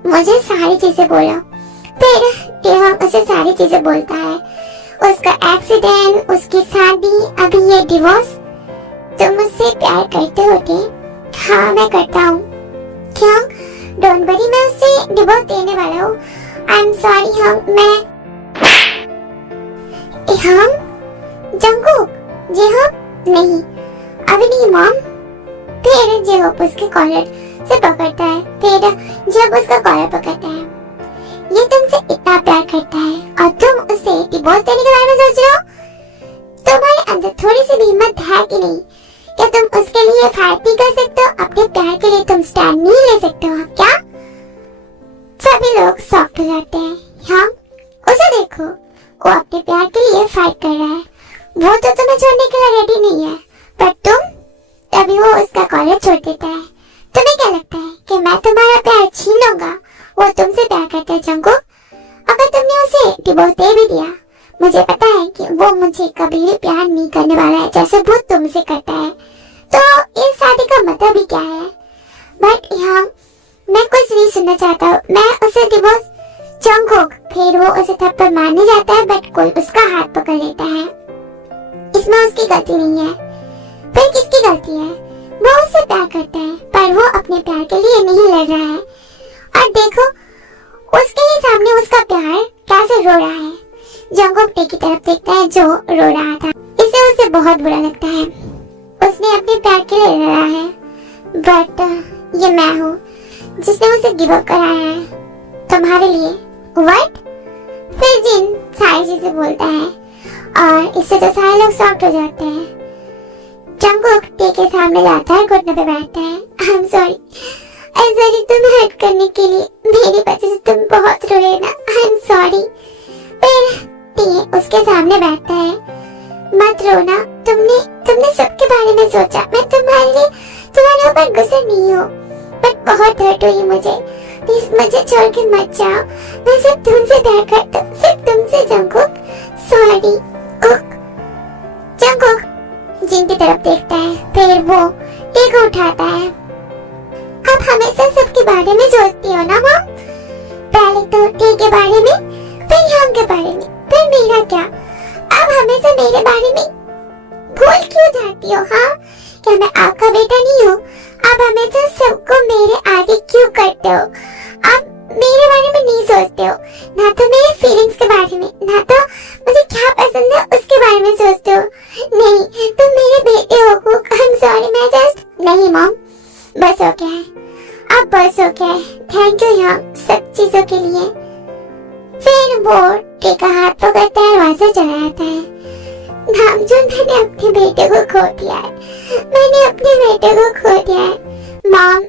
मुझे सारी चीजें बोलो। फिर टेहोंग उसे सारी चीजें बोलता है। उसका एक्सीडेंट, उसकी शादी, अभी ये डिवोर्स। तुम मुझसे प्यार करते हो टे? हाँ, मैं करता हूँ। क्यों? डोंट वरी, मैं उससे डिवोर्स देने वाला हूँ। आई एम सॉरी। हम जंगकुक, जिहो, नहीं, अभी नहीं मॉम। फिर जिहो उसके कॉलर से पकड़ता है। फिर जब उसका कॉलर पकड़ता है, ये तुमसे इतना प्यार करता है और तुम उसे डिवोर्स देने के बारे में सोच रहे हो? तुम्हारे अंदर थोड़ी सी भी हिम्मत है कि नहीं? क्या तुम उसके लिए फाइट नहीं कर सकते हो? अपने प्यार के लिए तुम स्टैंड नहीं ले सकते हो क्या? सभी लोग शॉक्ड हो जाते हैं। हाँ, उसे देखो, वो अपने प्यार के लिए फाइट कर रहा है। वो तो तुम्हें छोड़ने के लिए रेडी नहीं है, पर तुम? तभी वो उसका कॉलर छोड़ देता है। तुम्हें क्या लगता है कि मैं तुम्हारा प्यार छीन लूंगा? वो तुमसे प्यार करता है जंगकुक। अगर तुमने उसे डिवोर्स दे भी दिया, मुझे पता है कि वो मुझे कभी भी प्यार नहीं करने वाला है जैसे वो तुमसे करता है। तो इस शादी का मतलब ही क्या है? बट यहाँ मैं कुछ नहीं सुनना चाहता हूँ। मैं उसे डिवोर्स। जंगकुक, फिर वो उसे थप्पड़ मारने जाता है बट कोई उसका हाथ पकड़ लेता है। इसमें उसकी गलती नहीं है। फिर किसकी गलती है? वो उससे प्यार करता है पर वो अपने प्यार के लिए नहीं लड़ रहा है। और देखो, उसके ही सामने उसका प्यार कैसे रो रहा है। जंगकुक टे की तरफ देखता है जो रो रहा था। इसे उसे बहुत बुरा लगता है। उसने अपने प्यार के लिए लड़ा है, बट ये मैं हूँ जिसने उसे गिव अप कराया है तुम्हारे लिए। व्हाट? फिर जिन सारी चीजें बोलता है और इससे तो सारे लोग शॉक्ड हो जाते हैं। जंगकुक टे के सामने जाता है, घुटने पे बैठता है। आई एम सॉरी, तुम्हें हर्ट करने के लिए। मेरी वजह से तुम बहुत रोए ना। आई एम सॉरी। फिर देखते ही उसके सामने बैठता है। मत रोना, तुमने सबके बारे में सोचा। मैं तुम्हारे ऊपर गुस्सा नहीं हूँ, बट बहुत हर्ट हुई मुझे। प्लीज मुझे छोड़ के मत जाओ। मैं सिर्फ तुमसे प्यार करता हूँ, सिर्फ तुमसे जंगकुक। Sorry cook. जंगकुक जिन की तरफ देखता है, फिर वो टेक उठाता है। आप हमेशा सबके बारे में सोचती हो ना माँ? पहले तो टे के बारे में, फिर यहाँ के बारे में, फिर मेरा क्या? अब हमेशा मेरे बारे में भूल क्यों जाती हो? हाँ, क्या मैं आपका बेटा नहीं हूँ? आप हमेशा सबको मेरे आगे क्यों करते हो? आप मेरे बारे में नहीं सोचते हो, ना तो मेरे फीलिंग्स के बारे में, ना तो मुझे क्या पसंद है उसके बारे में सोचते हो। नहीं, तुम मेरे बेटे हो। आई एम सॉरी, मैं जस्ट नहीं मॉम, बस हो गया है, अब बस हो गया है। थैंक यू यहाँ सब चीजों के लिए। फिर वो टेका हाथ पकड़ता है, वहां से चला जाता है। नामजून, मैंने अपने बेटे को खो दिया है, मैंने अपने बेटे को खो दिया है। मॉम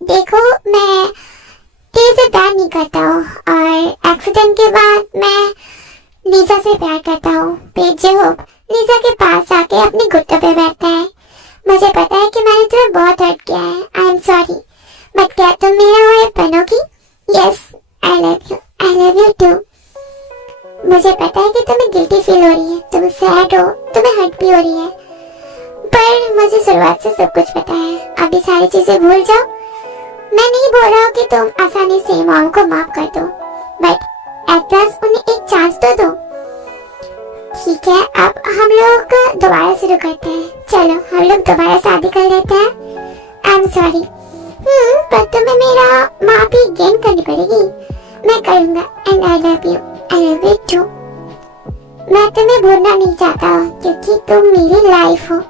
देखो, मैं टे से प्यार नहीं करता हूँ, और एक्सीडेंट के बाद मैं लीजा से प्यार करता हूँ। बेवकूफ लीजा के पास आके अपने घुटनों पे बैठता है। मुझे पता है कि मैंने तुम्हें बहुत हर्ट किया है, आई एम सॉरी, बट क्या तुम मेरा वाइफ बनोगी? Yes, I love you too. मुझे पता है कि तुम्हें गिल्टी फील हो रही है, तुम सैड हो, तुम्हें हर्ट भी हो रही है, पर मुझे शुरुआत से सब कुछ पता है। अभी सारी चीजें भूल जाओ। मैं नहीं बोल रहा हूँ कि तुम आसानी से मॉम को माफ कर दो, बट एट लास्ट उन्हें एक चांस तो दो। ठीक है, अब हम लोग दोबारा शुरू करते हैं। चलो हम लोग दोबारा शादी कर लेते हैं। आई एम सॉरी, पर तुम्हें मेरा माफी गेन करनी पड़ेगी। मैं करूँगा, and I love you too. मैं तुम्हें भूलना नहीं चाहता हूँ, क्योंकि तुम मेरी लाइफ हो।